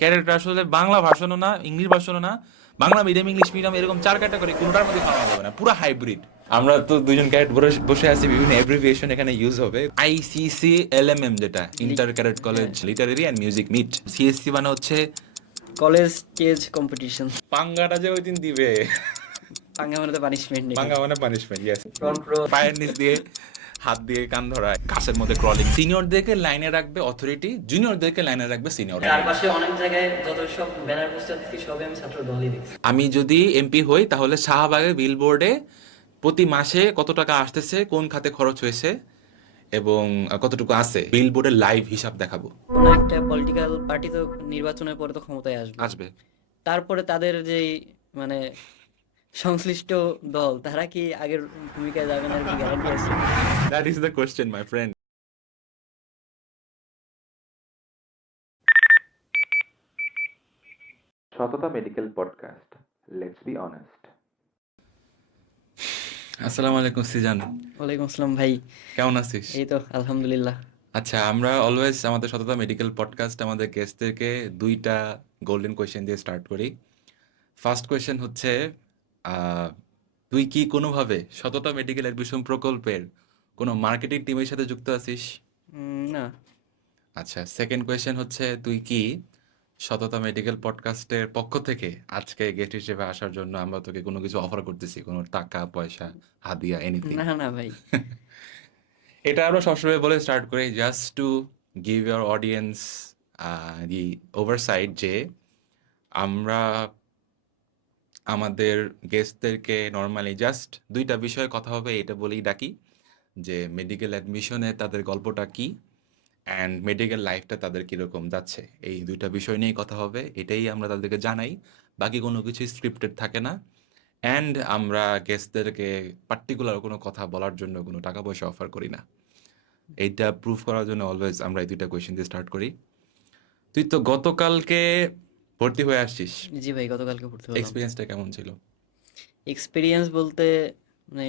ক্যাডেটরা আসলে বাংলা ভার্সনও না, ইংলিশ ভার্সনও না, বাংলা মিডিয়াম ইংলিশ মিডিয়াম এরকম 4 ক্যাটাগরি কোনোটার মধ্যে খাওয়া যাবে না, পুরো হাইব্রিড। আমরা তো দুইজন ক্যাডেট বসে আছি, বিভিন্ন এব্রিভিয়েশন এখানে ইউজ হবে। আইসিসি এলএমএম, যেটা ইন্টার ক্যাডেট কলেজ হ্যাঁ, literary and music meet. CSC মানে হচ্ছে কলেজ স্টেজ কম্পিটিশন। পাঙ্গাটা যে ওই দিন দিবে, পাঙ্গা মানে তো পানিশমেন্ট নেই। পাঙ্গা মানে পানিশমেন্ট, ইয়েস। Front row. পায়ের নিচ দিয়ে হাত দিয়ে কান ধরা, গাছের মধ্যে ক্রলিং। সিনিয়রদেরকে লাইনে রাখবে অথরিটি, জুনিয়রদেরকে লাইনে রাখবে সিনিয়র। চারপাশে অনেক জায়গায় যত সব ব্যানার পোস্টার দেখছি সবই আমি ছাত্র দলই দেখছি। আমি যদি এমপি হই তাহলে শাহবাগের বিলবোর্ডে প্রতি মাসে কত টাকা আসতেছে, কোন খাতে খরচ হয়েছে এবং কতটুকু আছে, বিলবোর্ডের লাইভ হিসাব দেখাবো। কোনো একটা পলিটিক্যাল পার্টি তো নির্বাচনের পরে তো ক্ষমতায় আসবে, আসবে। তারপরে তাদের যে মানে সংশ্লিষ্ট দল তারা কি আগের ভূমিকায় যাবে না, এরকম গ্যারান্টি আছে? That is the question my friend. সততা medical podcast, let's be honest. আসসালামু আলাইকুম সিজান, ওয়ালাইকুম আসসালাম ভাই। কেমন আছিস? এই তো আলহামদুলিল্লাহ। আচ্ছা, আমরা অলওয়েজ আমাদের সততা মেডিকেল পডকাস্ট আমাদের গেস্টদেরকে দুইটা গোল্ডেন কোয়েশ্চেন দিয়ে স্টার্ট করি। ফার্স্ট কোয়েশ্চেন হচ্ছে, আহ, তুই কি কোনোভাবে সততা মেডিকেল অ্যাডমিশন প্রকল্পের কোনো মার্কেটিং টিমের সাথে যুক্ত আছিস? না। আচ্ছা, সেকেন্ড কোয়েশ্চেন হচ্ছে, তুই কি সততা মেডিকেল পডকাস্টের পক্ষ থেকে আজকে গেস্ট হিসেবে আসার জন্য আমরা তোকে কোনো কিছু অফার করতেছি, কোনো টাকা পয়সা, হাদিয়া, এনিথিং? না না ভাই। এটা আমরা সবসময় বলে স্টার্ট করি, just to give your audience the oversight, যে আমরা আমাদের গেস্টদেরকে নর্মালি জাস্ট দুইটা বিষয়ে কথা হবে এটা বলেই ডাকি, যে মেডিকেল অ্যাডমিশনে তাদের গল্পটা কি অ্যান্ড মেডিকেল লাইফটা তাদের কীরকম যাচ্ছে, এই দুইটা বিষয় নিয়েই কথা হবে। এটাই আমরা তাদেরকে জানাই, বাকি কোনো কিছুই স্ক্রিপ্টেড থাকে না। অ্যান্ড আমরা গেস্টদেরকে পার্টিকুলার কোনো কথা বলার জন্য কোনো টাকা পয়সা অফার করি না। এইটা প্রুভ করার জন্য অলওয়েজ আমরা এই দুইটা কোয়েশ্চেন দিয়ে স্টার্ট করি। তুই তো গতকালকে ভর্তি হয়ে আসছিস, জি ভাই, গতকালকে পড়তে হলাম। এক্সপিরিয়েন্সটা কেমন ছিল? এক্সপিরিয়েন্স বলতে মানে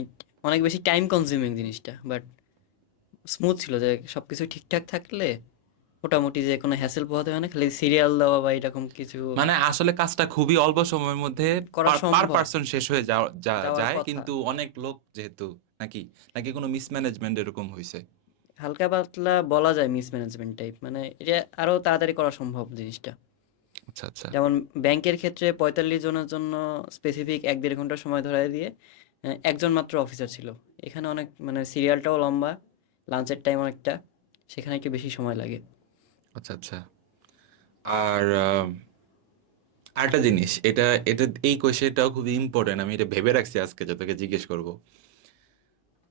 অনেক বেশি টাইম কনজিউমিং জিনিসটা, বাট স্মুথ ছিল, যে সবকিছু ঠিকঠাক থাকলে মোটামুটি যে কোনো হ্যাসেল পোহাতে হয় না, খালি সিরিয়াল দেওয়া বা এরকম কিছু মানে আসলে কাজটা খুবই অল্প সময়ের মধ্যে করা পার সম্ভব। পার্সন শেষ হয়ে যাওয়ার যায়, কথা। কিন্তু অনেক লোক যেহেতু, নাকি নাকি কোনো মিসম্যানেজমেন্ট এরকম হয়েছে? হালকা পাতলা বলা যায় মিসম্যানেজমেন্ট টাইপ, মানে এটা আরো তাড়াতাড়ি করা সম্ভব জিনিসটা। আচ্ছা আচ্ছা। যেমন ব্যাংকের ক্ষেত্রে 45 জনের জন্য স্পেসিফিক 1-1.5 ঘন্টা সময় ধরায় দিয়ে একজন মাত্র অফিসার ছিল। এখানে অনেক মানে সিরিয়ালটাও লম্বা, লাঞ্চের টাইম অনেকটা, সেখানে একটু বেশি সময় লাগে। আচ্ছা আচ্ছা। আর আরেকটা জিনিস, এটা এটা এই কোয়েশ্চেনটাও খুবই ইম্পর্টেন্ট, আমি এটা ভেবে রাখছি আজকে যে তোকে জিজ্ঞেস করব।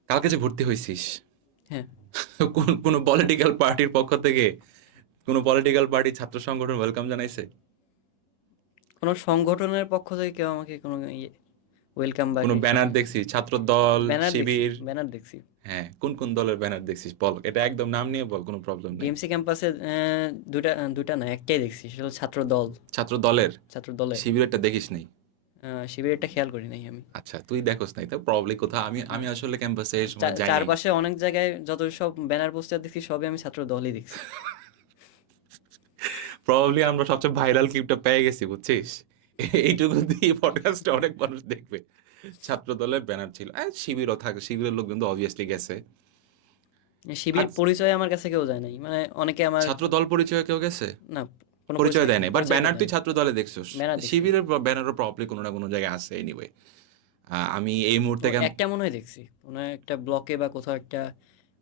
কালকে যে ভর্তি হয়েছিস, হ্যাঁ। কোনো পলিটিক্যাল পার্টির পক্ষ থেকে, কোনো পলিটিক্যাল পার্টি ছাত্র সংগঠন ওয়েলকাম জানাইছে? কোনো সংগঠনের পক্ষ থেকে কেউ আমাকে কোনো ওয়েলকাম বা কোনো কিছু? ব্যানার দেখছিস, ছাত্র দল, ব্যানার দেখছি, শিবির? ব্যানার দেখছি। হ্যাঁ, কোন কোন দলের ব্যানার দেখছিস বল, এটা একদম নাম নিয়ে বল, কোনো প্রবলেম নেই। ডিএমসি ক্যাম্পাসে দুটা দুটা না, একটাই দেখছি, সেটা হলো ছাত্র দল। ছাত্র দলের? ছাত্র দলের। শিবিরেরটা দেখিস নাই? শিবিরেরটা খেয়াল করি নাই আমি। আচ্ছা, তুই দেখোস নাই তো প্রবলি কোথাও। আমি আমি আসলে ক্যাম্পাসে এই সময় যাই নাই। চারপাশে অনেক জায়গায় যত সব ব্যানার পোস্টার দেখছি সবই আমি ছাত্র দলই দেখছি। প্রবাবলি আমরা সবচেয়ে ভাইরাল ক্লিপটা পেয়ে গেছি, বুঝছিস? এইটুকু দিয়ে পডকাস্টে অনেক মানুষ দেখবে। ছাত্র দলের ব্যানার ছিল, শিবিরও থাকে, শিবিরের লোক কিন্তু অবভিয়াসলি গেছে। শিবির আচ্ছা, পরিচয় আমার কাছে কেউ যায় নাই, মানে অনেকে আমার ছাত্র দল পরিচয় কেউ গেছে? না, কোনো পরিচয় পরিচয় দেয় নাই, বাট পরিচয় কেউ ব্যানার তুই দেয়নি। ছাত্র দলে দেখছিস। ব্যানার দেখছি। শিবিরের ব্যানারও প্রবাবলি কোনো না কোনো জায়গায় আছে এনিওয়ে। আমি এই মুহূর্তে একটা মনে হয় দেখছি, কোনো একটা ব্লকে বা কোথাও একটা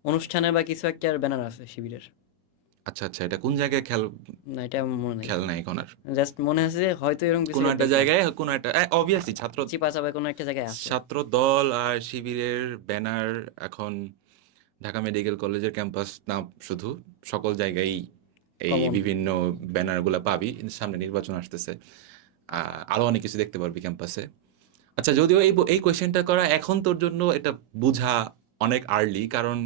অনুষ্ঠানে বা কিছু একটা ব্যানার আছে শিবিরের। আচ্ছা আচ্ছা, এটা কোন জায়গায় খেয়াল, না, এটা আমার মনে নাই। খেয়াল নাই এখন আর। জাস্ট মনে আছে যে হয়তো এরকম কিছু কোনো একটা দেখলাম। জায়গায়, কোনো একটা অবভিয়াসলি ছাত্র, চিপা চাপা কোনো একটা জায়গায় আছে। ছাত্র দল আর শিবিরের ব্যানার এখন ঢাকা মেডিকেল কলেজের ক্যাম্পাস না শুধু, সকল জায়গায় এই কমন। বিভিন্ন ব্যানারগুলো পাবি। সামনে নির্বাচন আসতেছে, আরো অনেক কিছু দেখতে পারবি ক্যাম্পাসে। আচ্ছা, যদিও এই কোয়েশ্চেনটা করা এখন তোর জন্য এটা বোঝা অনেক আর্লি, কারণ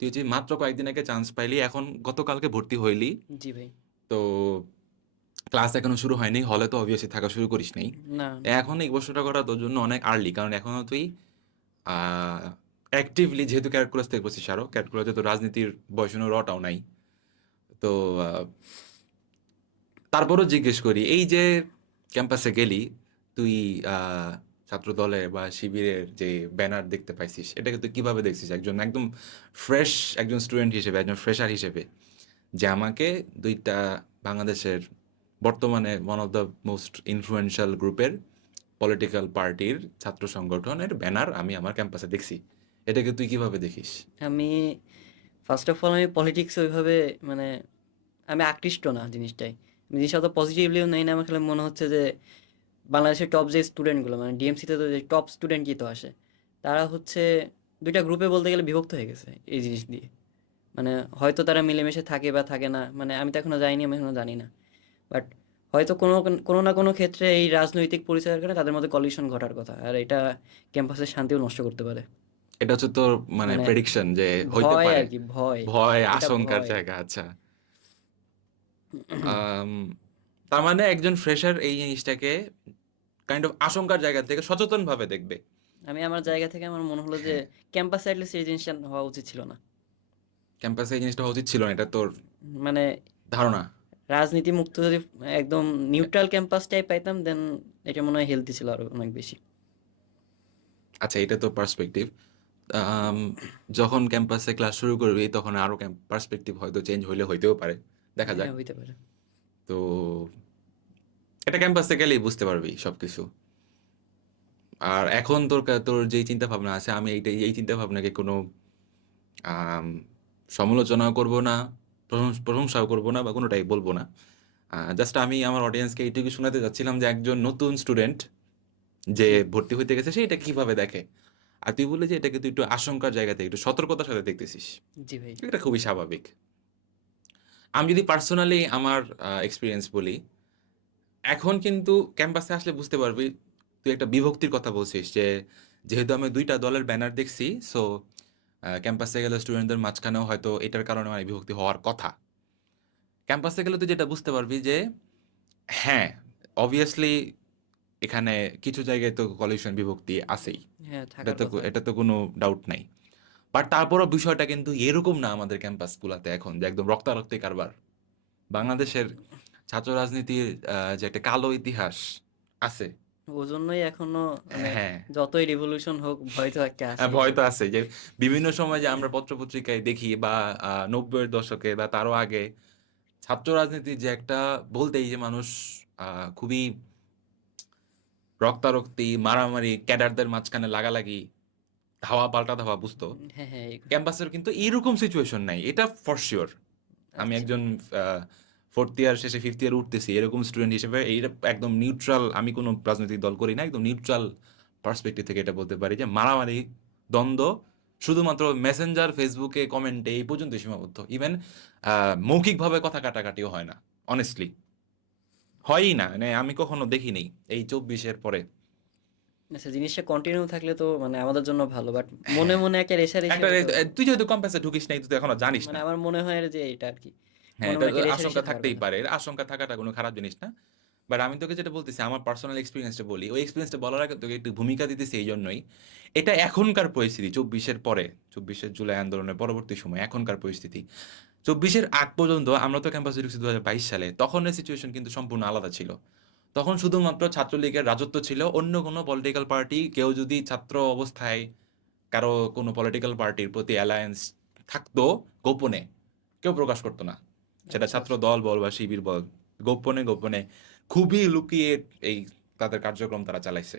তুই যে মাত্র কয়েকদিন আগে চান্স পাইলি, এখন গতকালকে ভর্তি হইলি, জি ভাই। তো ক্লাস এখনো শুরু হয়নি, হলে তো অবভিয়াসলি থাকা শুরু করিস নাই। না। এখন এই বছরটা করা তোর জন্য অনেক আর্লি, কারণ এখনো তুই অ্যাক্টিভলি, যেহেতু ক্যালকুলাস থেকে পড়ছিস, আরও ক্যালকুলাসে তো রাজনীতির বয়সনের রটাও নাই, তো তারপরও জিজ্ঞেস করি, এই যে ক্যাম্পাসে গেলি, তুই আহ, ছাত্র দলের বা শিবিরের যে ব্যানার দেখতে পাইছিস, এটাকে তুই কিভাবে দেখছিস একজন একদম ফ্রেশ একজন স্টুডেন্ট হিসেবে, একজন ফ্রেশার হিসেবে, যে আমাকে দুইটা বাংলাদেশের বর্তমানে one of the most influential গ্রুপের পলিটিক্যাল পার্টির ছাত্র সংগঠনের ব্যানার আমি আমার ক্যাম্পাসে দেখছি, এটাকে তুই কিভাবে দেখিস? আমি ফার্স্ট অফ অল আমি পলিটিক্স ওইভাবে মানে আমি আকৃষ্ট না জিনিসটাই। আমি জিনিসটা অত পজিটিভলিও নেই না। আমার খালি মনে হচ্ছে যে বাংলাদেশের টপ যে স্টুডেন্টগুলো মানে ডিএমসিতে তো যে টপ স্টুডেন্টই তো আসে, তারা হচ্ছে দুইটা গ্রুপে বলতে গেলে বিভক্ত হয়ে গেছে এই জিনিস দিয়ে। মানে হয়তো তারা মিলেমিশে থাকে বা থাকে না, মানে আমি তো এখনো যাইনি, আমি এখনো জানি না। বাট হয়তো কোনো কোনো না কোনো ক্ষেত্রে এই রাজনৈতিক পরিচয়ের কারণে তাদের মধ্যে কলিশন ঘটার কথা, আর এটা ক্যাম্পাসের শান্তিও নষ্ট করতে পারে। এটা হচ্ছে তোর মানে মানে প্রেডিকশন যে হইতে ভয় পারে? আর কি, ভয়। ভয়, এটা আশঙ্কার ভয়। জায়গা, আচ্ছা। আম, তার মানে একজন ফ্রেশার এই জিনিসটাকে কাইন্ড অফ আশঙ্কার জায়গা থেকে সচেতন ভাবে দেখবে। আমি আমার জায়গা থেকে আমার মনে হলো যে হ্যাঁ, ক্যাম্পাসে অ্যাটলিস্ট এই জিনিসটা হওয়া উচিত ছিল না। ক্যাম্পাসে এই জিনিসটা হওয়া উচিত ছিল না, এটা তোর মানে ধারণা? রাজনীতি মুক্ত যদি একদম নিউট্রাল ক্যাম্পাস টাইপ পাইতাম, দেন এটা মনে হয় হেলদি ছিল আরো অনেক বেশি। আচ্ছা, এটা তো পার্সপেক্টিভ। যখন ক্যাম্পাসে ক্লাস শুরু করবি তখন আরো পার্সপেক্টিভ হয়তো চেঞ্জ হইলে হইতেও পারে, দেখা যাক। হ্যাঁ, হইতে পারে। তো এটা ক্যাম্পাসে গেলেই বুঝতে পারবি সবকিছু। আর এখন তোর যেই চিন্তা ভাবনা আছে, আমি এই চিন্তা ভাবনাকে কোনো আম, সমালোচনাও করব না, প্রশংসাও করব না, বা কোনোটাই বলবো না। জাস্ট আমি আমার অডিয়েন্সকে এইটুকু শোনাতে যাচ্ছিলাম যে একজন নতুন স্টুডেন্ট যে জি, ভর্তি হইতে গেছে সে এটা কিভাবে দেখে। আর তুই বললি যে এটাকে তুই একটু আশঙ্কার জায়গা থেকে একটু সতর্কতার সাথে দেখতেছিস, জি ভাই। এটা খুবই স্বাভাবিক। আমি যদি পার্সোনালি আমার এক্সপিরিয়েন্স বলি, এখন কিন্তু ক্যাম্পাসে আসলে বুঝতে পারবি, তুই একটা বিভক্তির কথা বলছিস যে যেহেতু আমি দুইটা দলের ব্যানার দেখছি, সো ক্যাম্পাসে গেলে স্টুডেন্টদের মাঝখানেও হয়তো এটার কারণে মানে বিভক্তি হওয়ার কথা। ক্যাম্পাসে গেলে তুই যেটা বুঝতে পারবি যে হ্যাঁ, অবভিয়াসলি এখানে কিছু জায়গায় তো কলিশন বিভক্তি আছেই, হ্যাঁ, থাকার কথা। এটা তো কোনো ডাউট নাই। বাট তারপরও বিষয়টা কিন্তু এরকম না আমাদের ক্যাম্পাসগুলোতে এখন, যে একদম রক্তারক্তি কারবার। বাংলাদেশের ছাত্র রাজনীতির যে একটা কালো ইতিহাস আছে। ওজন্যই এখনো মানে হ্যাঁ, যতই রিভলিউশন হোক ভয় তো একটা আছেই ভয় যে তো আছে যে বিভিন্ন সময় যে আমরা পত্রপত্রিকায় দেখি বা 90-এর দশকে বা তারও আগে ছাত্র রাজনীতির যে একটা, বলতেই যে মানুষ খুবই রক্তারক্তি, মারামারি, ক্যাডারদের মাঝখানে লাগালাগি, ধাওয়া পাল্টা ধাওয়া বুঝতো। হ্যাঁ, হ্যাঁ, ক্যাম্পাসের কিন্তু এইরকম সিচুয়েশন নাই, এটা ফর শিওর। আমি আচ্ছা। একজন ফোর্থ ইয়ার শেষে ফিফথ ইয়ার উঠতেছি এরকম স্টুডেন্ট হিসেবে এইটা একদম নিউট্রাল, আমি কোনো রাজনৈতিক দল করি না, একদম নিউট্রাল পার্সপেক্টিভ থেকে এটা বলতে পারি যে মারামারি, দ্বন্দ্ব শুধুমাত্র মেসেঞ্জার, ফেসবুকে কমেন্টে এই পর্যন্ত সীমাবদ্ধ। ইভেন মৌখিকভাবে কথা কাটাকাটিও হয় না, অনেস্টলি হয়ই না, মানে আমি কখনো দেখিনি এই 24-এর পরে। আচ্ছা, জিনিসটা কন্টিনিউ থাকলে তো মানে আমাদের জন্য ভালো, বাট মনে মনে একটা রেষারেষি একটা হয়তো। তুই যেহেতু কম্পাসে ঢুকিস নাই, তুই তো এখনো জানিস মানে না। আমার মনে হয় যে এটা আর কি, হ্যাঁ, মনে এটা মনে একটা রেষারেষি আশঙ্কা থাকার থাকতেই কথা। পারে, এর আশঙ্কা থাকাটা কোনো খারাপ জিনিস না। বাট আমি তোকে যেটা বলতেছি আমার পার্সোনাল এক্সপিরিয়েন্সটা বলি, ওই এক্সপিরিয়েন্সটা বলার আগে তোকে একটু ভূমিকা দিতেছি এই জন্যই। এটা এখনকার পরিস্থিতি, 24-এর পরে, 24-এর জুলাই আন্দোলনের পরবর্তী সময় এখনকার পরিস্থিতি। 24-এর আগ পর্যন্ত আমরা তো ক্যাম্পাসে ঢুকছি 2022 সালে, তখনের সিচুয়েশন কিন্তু সম্পূর্ণ আলাদা ছিল। তখন শুধুমাত্র ছাত্রলীগের রাজত্ব ছিল, অন্য কোনো পলিটিক্যাল পার্টি কেউ যদি ছাত্র অবস্থায় কারো কোনো পলিটিক্যাল পার্টির প্রতি অ্যালায়েন্স থাকতো, গোপনে কেউ প্রকাশ করতো না। সেটা আচ্ছা, ছাত্র আচ্ছা। দল বল বা শিবির বল, গোপনে গোপনে খুবই লুকিয়ে এই তাদের কার্যক্রম তারা চালাইছে।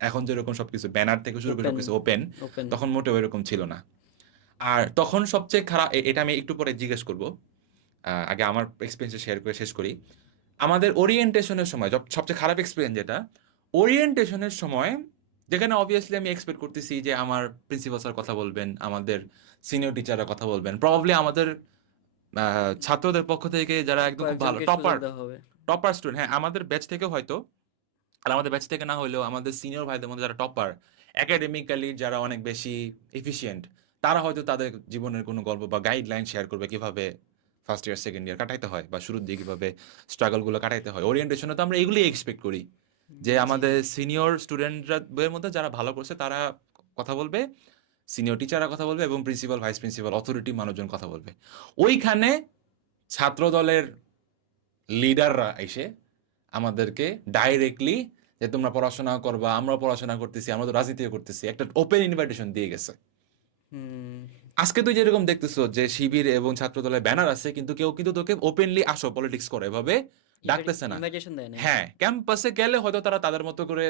এখন যেরকম সবকিছু ব্যানার থেকে শুরু করে ওপেন, সবকিছু ওপেন, ওপেন। তখন মোটেও এরকম ছিল না। আর তখন সবচেয়ে খারাপ, এটা আমি একটু পরে জিজ্ঞেস করব, আগে আমার এক্সপিরিয়েন্স শেয়ার করে শেষ করি। আমাদের ওরিয়েন্টেশনের সময় সবচেয়ে খারাপ এক্সপিরিয়েন্স যেটা, ওরিয়েন্টেশনের সময়, যেখানে অবভিয়াসলি আমি এক্সপেক্ট করতেছি যে আমার প্রিন্সিপাল স্যার কথা বলবেন, আমাদের সিনিয়র টিচাররা কথা বলবেন, প্রবাবলি আমাদের ছাত্রদের পক্ষ থেকে যারা একদম খুব ভালো কয়েকজনকে সুযোগ টপার, দেওয়া হবে। টপার স্টুডেন্ট, হ্যাঁ আমাদের ব্যাচ থেকে হয়তো, আর আমাদের ব্যাচ থেকে না হলেও আমাদের সিনিয়র ভাইদের মধ্যে যারা টপার, একাডেমিক্যালি যারা অনেক বেশি এফিশিয়েন্ট, তারা হয়তো তাদের জীবনের কোনো গল্প বা গাইডলাইন শেয়ার করবে কিভাবে ফার্স্ট ইয়ার সেকেন্ড ইয়ার কাটাইতে হয়, বা শুরুর দিকে কিভাবে স্ট্রাগলগুলো কাটাইতে হয়। ওরিয়েন্টেশনে তো আমরা এগুলোই এক্সপেক্ট করি, যে জি। আমাদের সিনিয়র স্টুডেন্টদের মধ্যে যারা ভালো করছে তারা কথা বলবে, সিনিয়র টিচাররা কথা বলবে, এবং প্রিন্সিপাল, ভাইস প্রিন্সিপাল, অথরিটি মানুষজন কথা বলবে। ওইখানে ছাত্র দলের লিডাররা এসে আমাদেরকে ডাইরেক্টলি যে তোমরা পড়াশোনা করবা, আমরা পড়াশোনা করতেছি, আমরা তো রাজনীতিও করতেছি, একটা ওপেন ইনভাইটেশন দিয়ে গেছে। হুম। আজকে তুই যেরকম দেখতেছো যে শিবির এবং ছাত্র দলের ব্যানার আছে, কিন্তু কেউ কিন্তু তোকে ওপেনলি আসো পলিটিক্স করে এভাবে ডাকতেছে না। ইনভাইটেশন দেয় নাই। হ্যাঁ, ক্যাম্পাসে গেলে হয়তো তারা তাদের মতো করে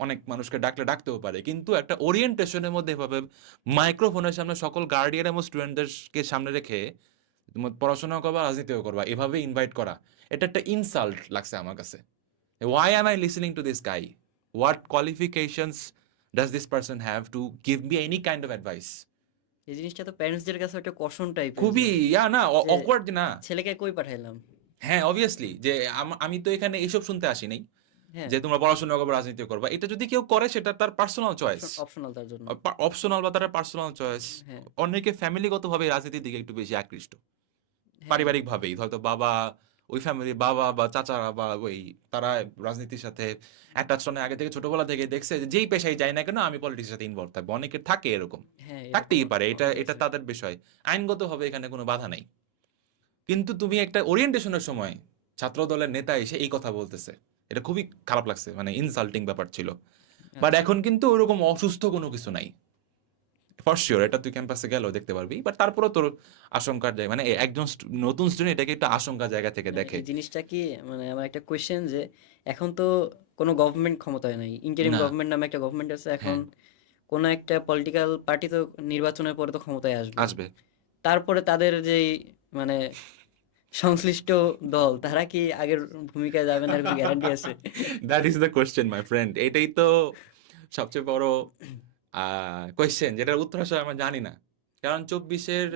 অনেক মানুষকে ডাকলে ডাকতেও পারে, কিন্তু একটা ওরিয়েন্টেশনের মধ্যে এভাবে মাইক্রোফোনের সামনে সকল গার্ডিয়ান এবং স্টুডেন্টদেরকে সামনে রেখে তুমি পড়াশোনা করবা, রাজনীতিও করবা, এভাবে ইনভাইট করা, এটা একটা ইনসাল্ট লাগছে আমার কাছে। Why am I listening to this guy? What qualifications does this person have to give me any kind of advice? এই জিনিসটা তো প্যারেন্টসদের কাছে একটা কষণ টাইপের যে খুবই না, যে অকওয়ার্ড না? ছেলেকে কই পাঠাইলাম। হ্যাঁ, অবভিয়াসলি যে আমি তো এখানে এইসব শুনতে আসি নাই হ্যাঁ, যে তোমরা পড়াশোনা করবে, রাজনীতি করবা। এটা যদি কেউ করে সেটা তার পার্সোনাল চয়েস, অপশনাল তার জন্য। অপশনাল বা তার পার্সোনাল চয়েস। হ্যাঁ, অনেকে ফ্যামিলিগতভাবে রাজনীতির দিকে একটু বেশি আকৃষ্ট, হ্যাঁ, পারিবারিকভাবেই হয়তো বাবা, ওই ফ্যামিলির বাবা বা চাচারা বা ওই তারা রাজনীতির সাথে অ্যাটাচড, আগে থেকে ছোটবেলা থেকে দেখছে যে যেই পেশায় যায় না কেন আমি পলিটিক্সের সাথে ইনভলভ থাকবো। অনেকের থাকে এরকম, হ্যাঁ, এরকম থাকতেই পারে, এটা অনেক এটা আছে। তাদের বিষয়। আইনগতভাবে এখানে কোনো বাধা নাই, কিন্তু তুমি একটা ওরিয়েন্টেশনের সময় ছাত্র দলের নেতা এসে এই কথা বলতেছে, এটা খুবই খারাপ লাগছে, মানে ইনসাল্টিং ব্যাপার ছিল। বাট আচ্ছা। এখন কিন্তু ওরকম অসুস্থ কোনো কিছু নাই, ফর শিওর। এটা তুই ক্যাম্পাসে গেলেও দেখতে পারবি, বাট তারপরেও তোর আশঙ্কার জায়গা, মানে একজন নতুন স্টুডেন্ট এটাকে একটু আশঙ্কার জায়গা থেকে দেখে। এই জিনিসটা কি, মানে আমার একটা কোয়েশ্চেন যে এখন তো কোনো গভর্নমেন্ট ক্ষমতায় নাই, ইন্টারিম না। গভর্নমেন্ট নামে একটা গভর্নমেন্ট আছে এখন। হ্যাঁ, কোনো একটা পলিটিক্যাল পার্টি তো নির্বাচনের পরে তো ক্ষমতায় আসবেই। আসবে। তারপরে তাদের যেই মানে সংশ্লিষ্ট দল তারা কি আগের ভূমিকায় যাবে না, এর কোনো গ্যারান্টি আছে? That is the question my friend. এটাই তো সবচেয়ে বড় কোয়েশ্চেন, যেটার উত্তর আসলে আমরা জানি না। কারণ ২৪-এর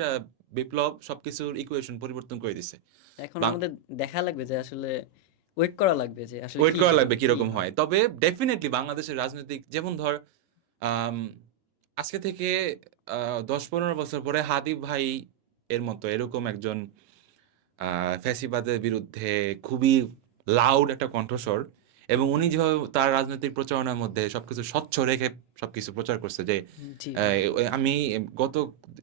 বিপ্লব সবকিছুর ইকুয়েশন পরিবর্তন করে দিছে। এখন বাং আমাদের দেখা লাগবে যে আসলে ওয়েট করা লাগবে যে আসলে ওয়েট কি করা হয় লাগবে কি কিরকম হয়। হয়। তবে ডেফিনিটলি বাংলাদেশের রাজনৈতিক, যেমন ধর আম আজকে থেকে ১০-১৫ বছর পরে হাদি ভাই এর মতো এরকম একজন আ ফ্যাসিবাদের বিরুদ্ধে খুবই লাউড একটা কণ্ঠস্বর, এবং উনি যেভাবে তার রাজনৈতিক প্রচারণার মধ্যে সবকিছু স্বচ্ছ রেখে সবকিছু প্রচার করছে যে জি, অ্যা জি। আমি গত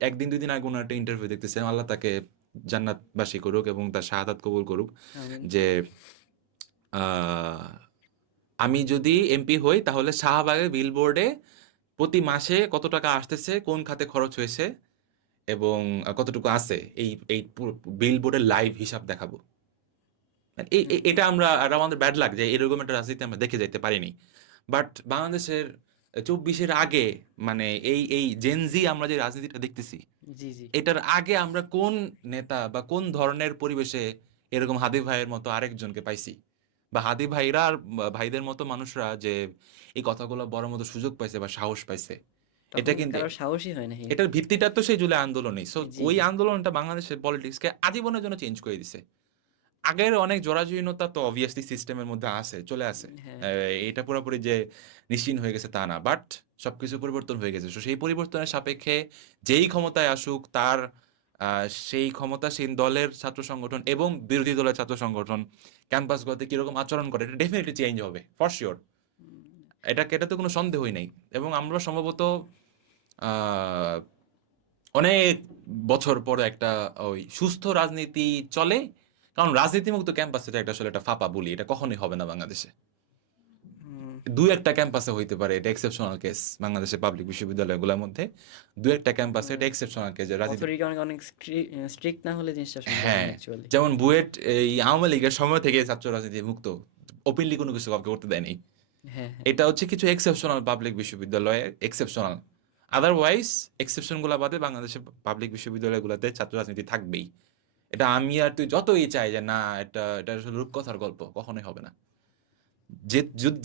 ১ দিন ২ দিন আগে উনার একটা ইন্টারভিউ দেখতেছিলাম। আল্লাহ তাকে জান্নাতবাসী করুক এবং তার শাহাদাত কবুল করুক। আমিন। যে আ আমি যদি এমপি হই তাহলে শাহবাগের বিলবোর্ডে প্রতি মাসে কত টাকা আসতেছে, কোন খাতে খরচ হয়েছে এবং কতটুকু আছে, এই পুরো বিলবোর্ডের লাইভ হিসাব দেখাবো। মানে হুম, এটা আমরা, আর আমাদের ব্যাড লাক যে এরকম একটা রাজনীতি আমরা দেখে যাইতে পারিনি। বাট বাংলাদেশের ২৪ এর আগে, মানে এই জেন জি আমরা যে রাজনীতিটা দেখতেছি, জি, জি। এটার আগে আমরা কোন নেতা বা কোন ধরনের পরিবেশে এরকম হাদি ভাইয়ের মতো আরেকজনকে পাইছি? বা হাদি ভাইরা আর ভাইদের মতো মানুষরা যে এই কথাগুলো বলার মতো সুযোগ পাইছে বা সাহস পাইছে। এটা তখন কিন্তু কারো সাহসই হয় নাই। এটার ভিত্তিটা তো সেই জুলাই আন্দোলনই। সো জি, ওই জি। আন্দোলনটা বাংলাদেশের পলিটিক্সকে আজীবনের জন্য চেঞ্জ করে দিছে। আগের অনেক জরাজীর্ণতা তো অবভিয়াসলি সিস্টেমের মধ্যে আছে, চলে আসে। হ্যাঁ, এটা পুরোপুরি যে নিশ্চিহ্ন হয়ে গেছে তা না। বাট সবকিছু পরিবর্তন হয়ে গেছে। সো সেই পরিবর্তনের সাপেক্ষে যেই ক্ষমতায় আসুক তার আ সেই ক্ষমতাসীন দলের ছাত্র সংগঠন এবং বিরোধী দলের ছাত্র সংগঠন ক্যাম্পাসগুলোতে কিরকম আচরণ করে, এটা ডেফিনিটলি চেঞ্জ হবে। For sure. এটাতে কোনো সন্দেহই নাই। এবং আমরা সম্ভবত আ অনেক বছর পরে একটা ওই সুস্থ রাজনীতি চলে। কারণ রাজনীতিমুক্ত ক্যাম্পাস এটা একটা আসলে একটা ফাঁপা বুলি। এটা কখনোই হবে না বাংলাদেশে। হুম। ২-১ টা ক্যাম্পাসে হইতে পারে, এটা এক্সেপশনাল কেস। বাংলাদেশের পাবলিক বিশ্ববিদ্যালয়গুলোর মধ্যে ২-১ টা ক্যাম্পাসে এটা এক্সেপশনাল কেস যে রাজনীতি। অথরিটি অনেক অনেক স্ট্রিক্ট না হলে জিনিসটা সম্ভব হয় না হ্যাঁ, অ্যাকচুয়ালি। যেমন বুয়েট এই আওয়ামী লীগের সময় থেকে ছাত্র রাজনীতি মুক্ত। ওপেনলি কোনো কিছু কাউকে করতে দেয়নি। হ্যাঁ, হ্যাঁ। এটা হচ্ছে কিছু এক্সেপশনাল পাবলিক বিশ্ববিদ্যালয়ে এক্সেপশনাল। আদারওয়াইজ এক্সেপশন গুলা বাদে বাংলাদেশের পাবলিক বিশ্ববিদ্যালয়গুলোতে ছাত্র রাজনীতি থাকবেই। এটা আমি আর তুই যতই চাই যে না, এটা আসলে রূপকথার গল্প, কখনোই হবে না।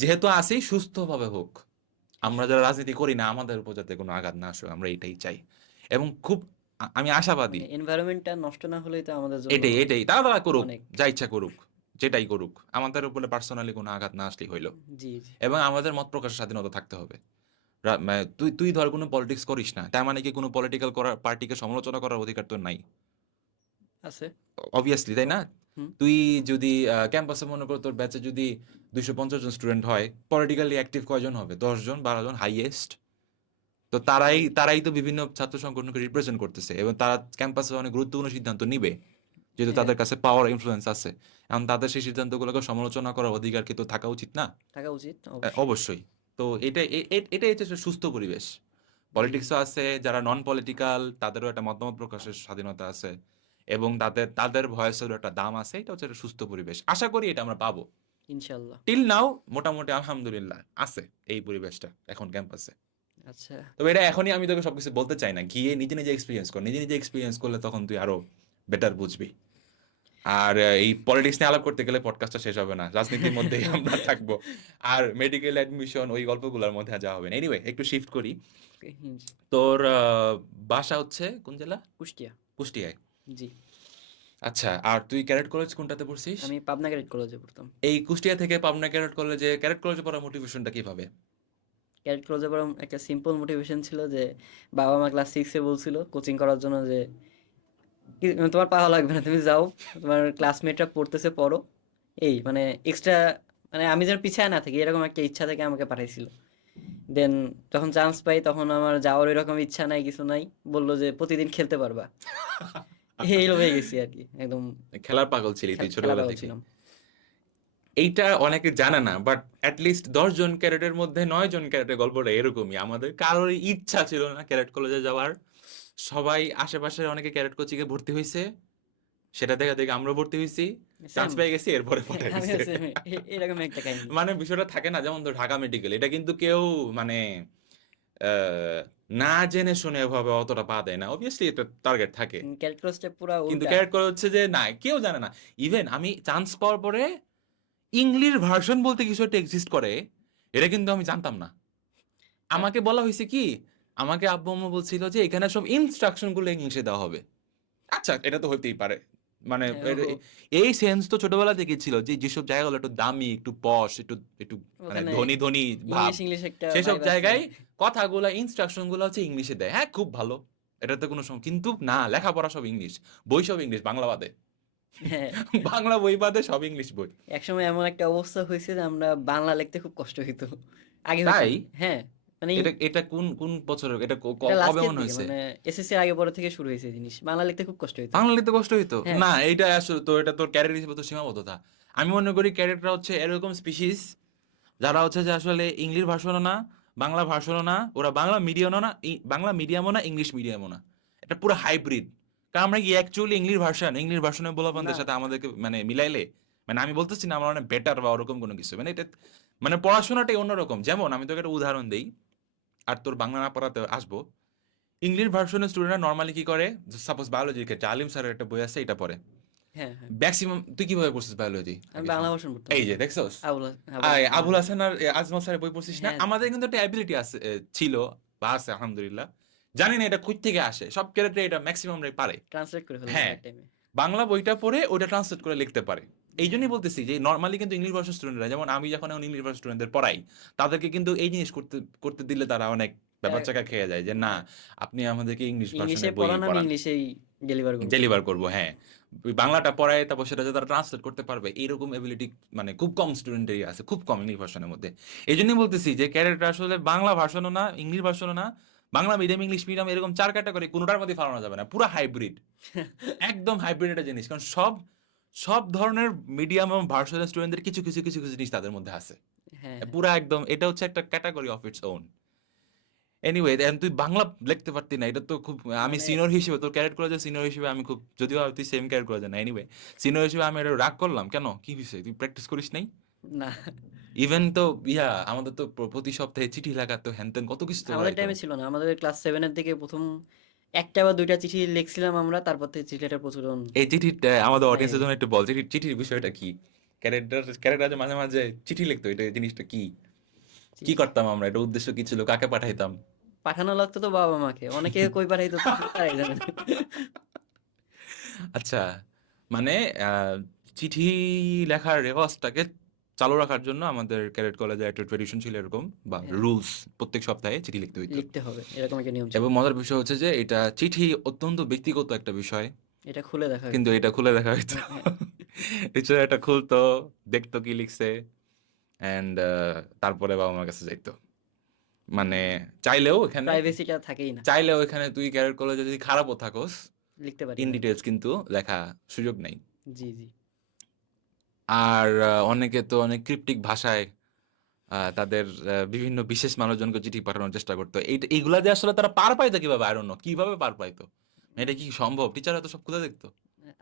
যেহেতু আছি সুস্থভাবে হোক। আমরা যারা রাজনীতি করি না আমাদের উপর যাতে কোনো আঘাত না আসুক, আমরা এটাই চাই। এবং খুব আমি আশাবাদী। মানে এনভায়রনমেন্টটা নষ্ট না হলেই তো আমাদের জন্য এটাই। তারা করুক, অনেক। যা ইচ্ছা করুক, যেটাই করুক। আমাদের উপরে পার্সোনালি কোনো আঘাত না আসলেই হইল। জি, জি। এবং আমাদের মত প্রকাশের স্বাধীনতা থাকতে হবে। মানে তুই ধর কোনো পলিটিক্স করিস না। তার মানে কি কোনো পলিটিক্যাল পার্টিকে সমালোচনা করার অধিকার তোর নাই? আছে। অবভিয়াসলি, তাই না? হুম। তুই যদি ক্যাম্পাসে মনে কর তোর ব্যাচে যদি ২৫০ জন স্টুডেন্ট হয়, পলিটিক্যালি অ্যাক্টিভ কয়জন হবে? ১০ জন, ১২ জন হাইয়েস্ট। তো তারাই তো বিভিন্ন ছাত্র সংগঠনকে রিপ্রেজেন্ট করতেছে এবং তারা ক্যাম্পাসে অনেক গুরুত্বপূর্ণ সিদ্ধান্ত নিবে। যেহেতু হ্যাঁ, তাদের কাছে পাওয়ার ইনফ্লুয়েন্স আছে। এখন তাদের সেই সিদ্ধান্তগুলোকে সমালোচনা করার অধিকার কি তো থাকা উচিত না? থাকা উচিত অবশ্যই। অবশ্যই। তো এটাই হচ্ছে একটা সুস্থ পরিবেশ। জি, পলিটিক্সও আছে, যারা নন পলিটিক্যাল তাদেরও একটা মতামত প্রকাশের স্বাধীনতা আছে এবং তাদের ভয়েসেরও একটা দাম আছে। এটা হচ্ছে একটা সুস্থ পরিবেশ। আশা করি এটা আমরা পাবো। ইনশাল্লাহ। টিল নাও মোটামুটি আলহামদুলিল্লাহ আছে এই পরিবেশটা এখন ক্যাম্পাসে। আচ্ছা, তবে এটা এখনই আমি তোকে সবকিছু বলতে চাই না। গিয়ে নিজে, নিজে এক্সপেরিয়েন্স কর। নিজে, নিজে এক্সপেরিয়েন্স করলে তখন তুই আরো বেটার বুঝবি। আর এই পলিটিক্স নিয়ে আলাপ করতে গেলে পডকাস্টটা শেষ হবে না। রাজনীতির মধ্যেই আমরা থাকবো। আর মেডিকেল অ্যাডমিশন ওই গল্পগুলোর মধ্যে আর যাওয়া হবে না। এনিওয়ে একটু শিফট করি। তোর বাসা হচ্ছে কোন জেলা? কুষ্টিয়া। কুষ্টিয়ায়। জি, আচ্ছা, আর তুই ক্যাডেট কলেজ কোনটাতে পড়ছিস? আমি পাবনা ক্যাডেট কলেজে পড়তাম। এই কুষ্টিয়া থেকে পাবনা ক্যাডেট কলেজে পড়ার মোটিভেশনটা কিভাবে? ক্যাডেট কলেজে পড়ার একটা সিম্পল মোটিভেশন ছিল যে বাবা মা ক্লাস 6 এ বলছিল কোচিং করার জন্য যে তোমার পাওয়া লাগবে না, তুমি যাও, তোমার ক্লাসমেটরা পড়তেছে পড়ো, এই মানে এক্সট্রা, মানে আমি যেন পিছায় না থাকি এরকম একটা ইচ্ছা থেকে আমাকে পাঠাইছিল। দেন যখন চান্স পাই তখন আমার যাওয়ার এরকম ইচ্ছা নাই, কিছু নাই, বললো যে প্রতিদিন খেলতে পারবা, এই হয়ে গেছি আর কি একদম। খেলার পাগল ছিলি তুই খেলা ছোটবেলা পাগল থেকে। ছিলাম। এইটা অনেকে জানে না, বাট অ্যাটলিস্ট 10 জন ক্যাডেটের মধ্যে 9 জন ক্যাডেটের গল্পটা এরকমই। আমাদের কারোরই ইচ্ছা ছিল না ক্যাডেট কলেজে যাওয়ার। সবাই আশেপাশের অনেকে ক্যাডেট কোচিং এ ভর্তি হইছে, সেটা দেখে দেখে আমরা ভর্তি হইছি, সেম, চান্স পেয়ে গেছি, এরপরে পাঠাই আমিও দিছে। সেম এরকম একটা কাহিনী। মানে বিষয়টা থাকে না, যেমন ধর ঢাকা মেডিকেল, এটা কিন্তু কেউ মানে আহ, না জেনে শুনে এভাবে অতটা পা দেয় না। অবভিয়াসলি এটা টার্গেট থাকে, ক্যালকুলাসটা পুরা কিন্তু উল্টা। ক্যাডেট কলেজ হচ্ছে যে না, কেউ জানে না। ইভেন আমি চান্স পাওয়ার পরে ইংলিশ ভার্সন বলতে কিছু একটা এক্সিস্ট করে, এটা কিন্তু আমি জানতাম না। আমাকে বলা হয়েছে কি, আমাকে আব্বু আম্মু বলছিল যে এখানে সব ইনস্ট্রাকশন গুলো ইংলিশে দেওয়া হবে। আচ্ছা, এটা তো হতেই পারে। মানে হ্যাঁ, এই সেন্স তো ছোটবেলা থেকে ছিল যে যেসব জায়গাগুলো একটু দামি, একটু পশ, একটু একটু মানে ওখানে ধনী ধনী ভাব, ইংলিশ ইংলিশ একটা সেসব ভাইব আছে। জায়গায় কথাগুলা ইনস্ট্রাকশন গুলো হচ্ছে ইংলিশে দেয়। হ্যাঁ, খুব ভালো, এটাতে কোনো কিন্তু না, লেখাপড়া সব ইংলিশ, বই সব ইংলিশ, বাংলা বাদে। হ্যাঁ, বাংলা বই বাদে সব ইংলিশ বই। একসময় এমন একটা অবস্থা হয়েছে যে আমরা বাংলা লিখতে খুব কষ্ট হইতো, আগে হইতো তাই না। হ্যাঁ, মানে এটা এটা কোন কোন বছরের, এটা এটা কবে লাস্টের মনে দিকে, হয়েছে? মানে এসএসসির আগে পরে থেকে শুরু হয়েছে এই জিনিস, বাংলা লিখতে খুব কষ্ট হইতো। বাংলা লিখতে কষ্ট হইতো হ্যাঁ, না? এইটা আসলে তো এটা তোর ক্যারিয়ার হিসেবে তো সীমাবদ্ধতা। আমি মনে করি ক্যারেক্টার হচ্ছে এরকম স্পিসিস যারা হচ্ছে যে আসলে ইংলিশ ভার্সনও না, বাংলা ভার্সনও না, ওরা বাংলা মিডিয়ামও না, বাংলা মিডিয়ামও না, ইংলিশ মিডিয়ামও না, এটা পুরো হাইব্রিড। কারণ আমরা কি অ্যাকচুয়ালি ইংলিশ ভার্সনের না, বলাবানদের সাথে আমাদেরকে মানে মিলাইলে, মানে আমি বলতেছি না আমরা মানে বেটার বা ওরকম কোনো কিছু, মানে এটা মানে পড়াশোনাটাই অন্যরকম। যেমন আমি তোকে একটা উদাহরণ দেই, আর তোর বাংলা না পড়াতে আসবো। ইংলিশ ভার্সনের স্টুডেন্টরা নর্মালি কি করে, সাপোজ বায়োলজির ক্ষেত্রে আলিম স্যারের একটা বই আছে, এটা পড়ে হ্যাঁ, হ্যাঁ, ম্যাক্সিমাম। তুই কিভাবে পড়ছিস বায়োলজি আমি আগে বাংলা শুনি? ভার্সন পড়তাম। এই যে দেখছোস, আবুল আবুল হাসান আবুল খানের। হাসান আর আজমল স্যারের বই পড়ছিস না? হ্যাঁ, আমাদের কিন্তু একটা অ্যাবিলিটি আছে, ছিল বা আছে আলহামদুলিল্লাহ। জানি না এটা কই থেকে আসে, সব ক্যারেক্টার এটা ম্যাক্সিমামরাই পারে। ট্রান্সলেট করে ফেললাম হ্যাঁ, এক টাইমে। বাংলা বইটা পড়ে ওটা ট্রান্সলেট করে লিখতে পারে। এই হ্যাঁ, জন্যই বলতেছি যে নর্মালি কিন্তু ইংলিশ ভার্সন স্টুডেন্টরা, যেমন আমি যখন এখন ইংলিশ ভার্সন স্টুডেন্টদের পড়াই, তাদেরকে কিন্তু এই জিনিস করতে করতে দিলে তারা অনেক ব্যাপার হ্যাঁ, চাকা খেয়ে যায় যে না, মানে আপনি আমাদেরকে ইংলিশ ইংলিশে ভার্সনের বই পড়ান, আমি পড়ান, ইংলিশেই ডেলিভার করবো। ডেলিভার করবো। হ্যাঁ, ওই বাংলাটা পড়ায় তারপর সেটা যে তারা ট্রান্সলেট করতে পারবে, এইরকম এবিলিটি মানে খুব কম স্টুডেন্টেরই আছে, খুব কম ইংলিশ ভার্সনের মধ্যে। এই জন্যই বলতেছি যে ক্যারেক্টার আসলে বাংলা ভার্সনও না, ইংলিশ ভার্সনও না, বাংলা মিডিয়াম, ইংলিশ মিডিয়াম, এরকম 4 ক্যাটাগরি কোনোটার মধ্যে ফালানো যাবে না। পুরো হাইব্রিড, একদম হাইব্রিড একটা জিনিস। কারণ সব সব ধরনের মিডিয়াম এবং ভার্সনের স্টুডেন্টদের কিছু কিছু কিছু কিছু জিনিস তাদের মধ্যে আছে। হ্যাঁ, হ্যাঁ, পুরা একদম এটা হচ্ছে একটা category of its own. Anyway, তুই বাংলা লিখতে পারতি না, এটা তো খুব, আমি মানে সিনিয়র হিসেবে তোর ক্যারেক্ট কলেজের সিনিয়র হিসেবে আমি খুব, যদিও তুই সেম ক্যারেক্ট কলেজে না, এনিওয়ে সিনিয়র হিসেবে আমি এটা রাগ করলাম কেন, কি বিষয়, তুই প্র্যাকটিস করিস নাই? না, ইভেন তো আমাদের তো প্রতি সপ্তাহে চিঠি লেখা তো হ্যান ত্যান কত কিছু তো আমাদের হয়তো। টাইমে ছিল না, আমাদের ক্লাস 7 এর দিকে প্রথম একটা বা দুইটা চিঠি লিখছিলাম আমরা, তারপর থেকে চিঠিটার প্রচলন এই চিঠিটা আমাদের হয়ে অডিয়েন্সের জন্য গেছে। একটু বল, চিঠির বিষয়টা কি? ক্যারেক্টার যে মাঝে মাঝে চিঠি লিখতো, এটা জিনিসটা কি, কি চিঠি করতাম আমরা, এটা উদ্দেশ্য কি ছিল, কাকে পাঠাইতাম? পাঠানো লাগতো তো বাবা মাকে, অনেকে কই পাঠাইতো তারাই জানে। আচ্ছা, মানে আহ, চিঠি লেখার রেওয়াজটাকে চালু রাখার জন্য আমাদের ক্যাডেট কলেজে একটা ট্রেডিশন ছিল এরকম, বা হ্যাঁ, রুলস, প্রত্যেক সপ্তাহে চিঠি লিখতে হইতো। লিখতে হবে এরকম একটা নিয়ম ছিল। এবং মজার বিষয় হচ্ছে যে এটা চিঠি অত্যন্ত ব্যক্তিগত একটা বিষয়, এটা খুলে দেখা কিন্তু হইতো। এটা খুলে দেখা হইতো। হ্যাঁ, এটা এটা খুলতো, দেখতো কি লিখছে, অ্যান্ড তারপরে বাবা মার কাছে যাইতো। মানে চাইলেও এখানে প্রাইভেসিটা থাকেই না। চাইলেও এখানে তুই ক্যাডেট কলেজে যদি খারাপও থাকোস, লিখতে পারি ইন না। ডিটেলস কিন্তু লেখা সুযোগ নাই। জি, জি। আর অনেকে তো অনেক ক্রিপ্টিক ভাষায় তাদের বিভিন্ন বিশেষ মানুষজনকে চিঠি পাঠানোর চেষ্টা করতো। এইগুলা দিয়ে আসলে তারা পার পাইতো কিভাবে? I don't know কিভাবে পার পাইতো? এটা উম কি সম্ভব? টিচাররা তো সব খুলে দেখতো।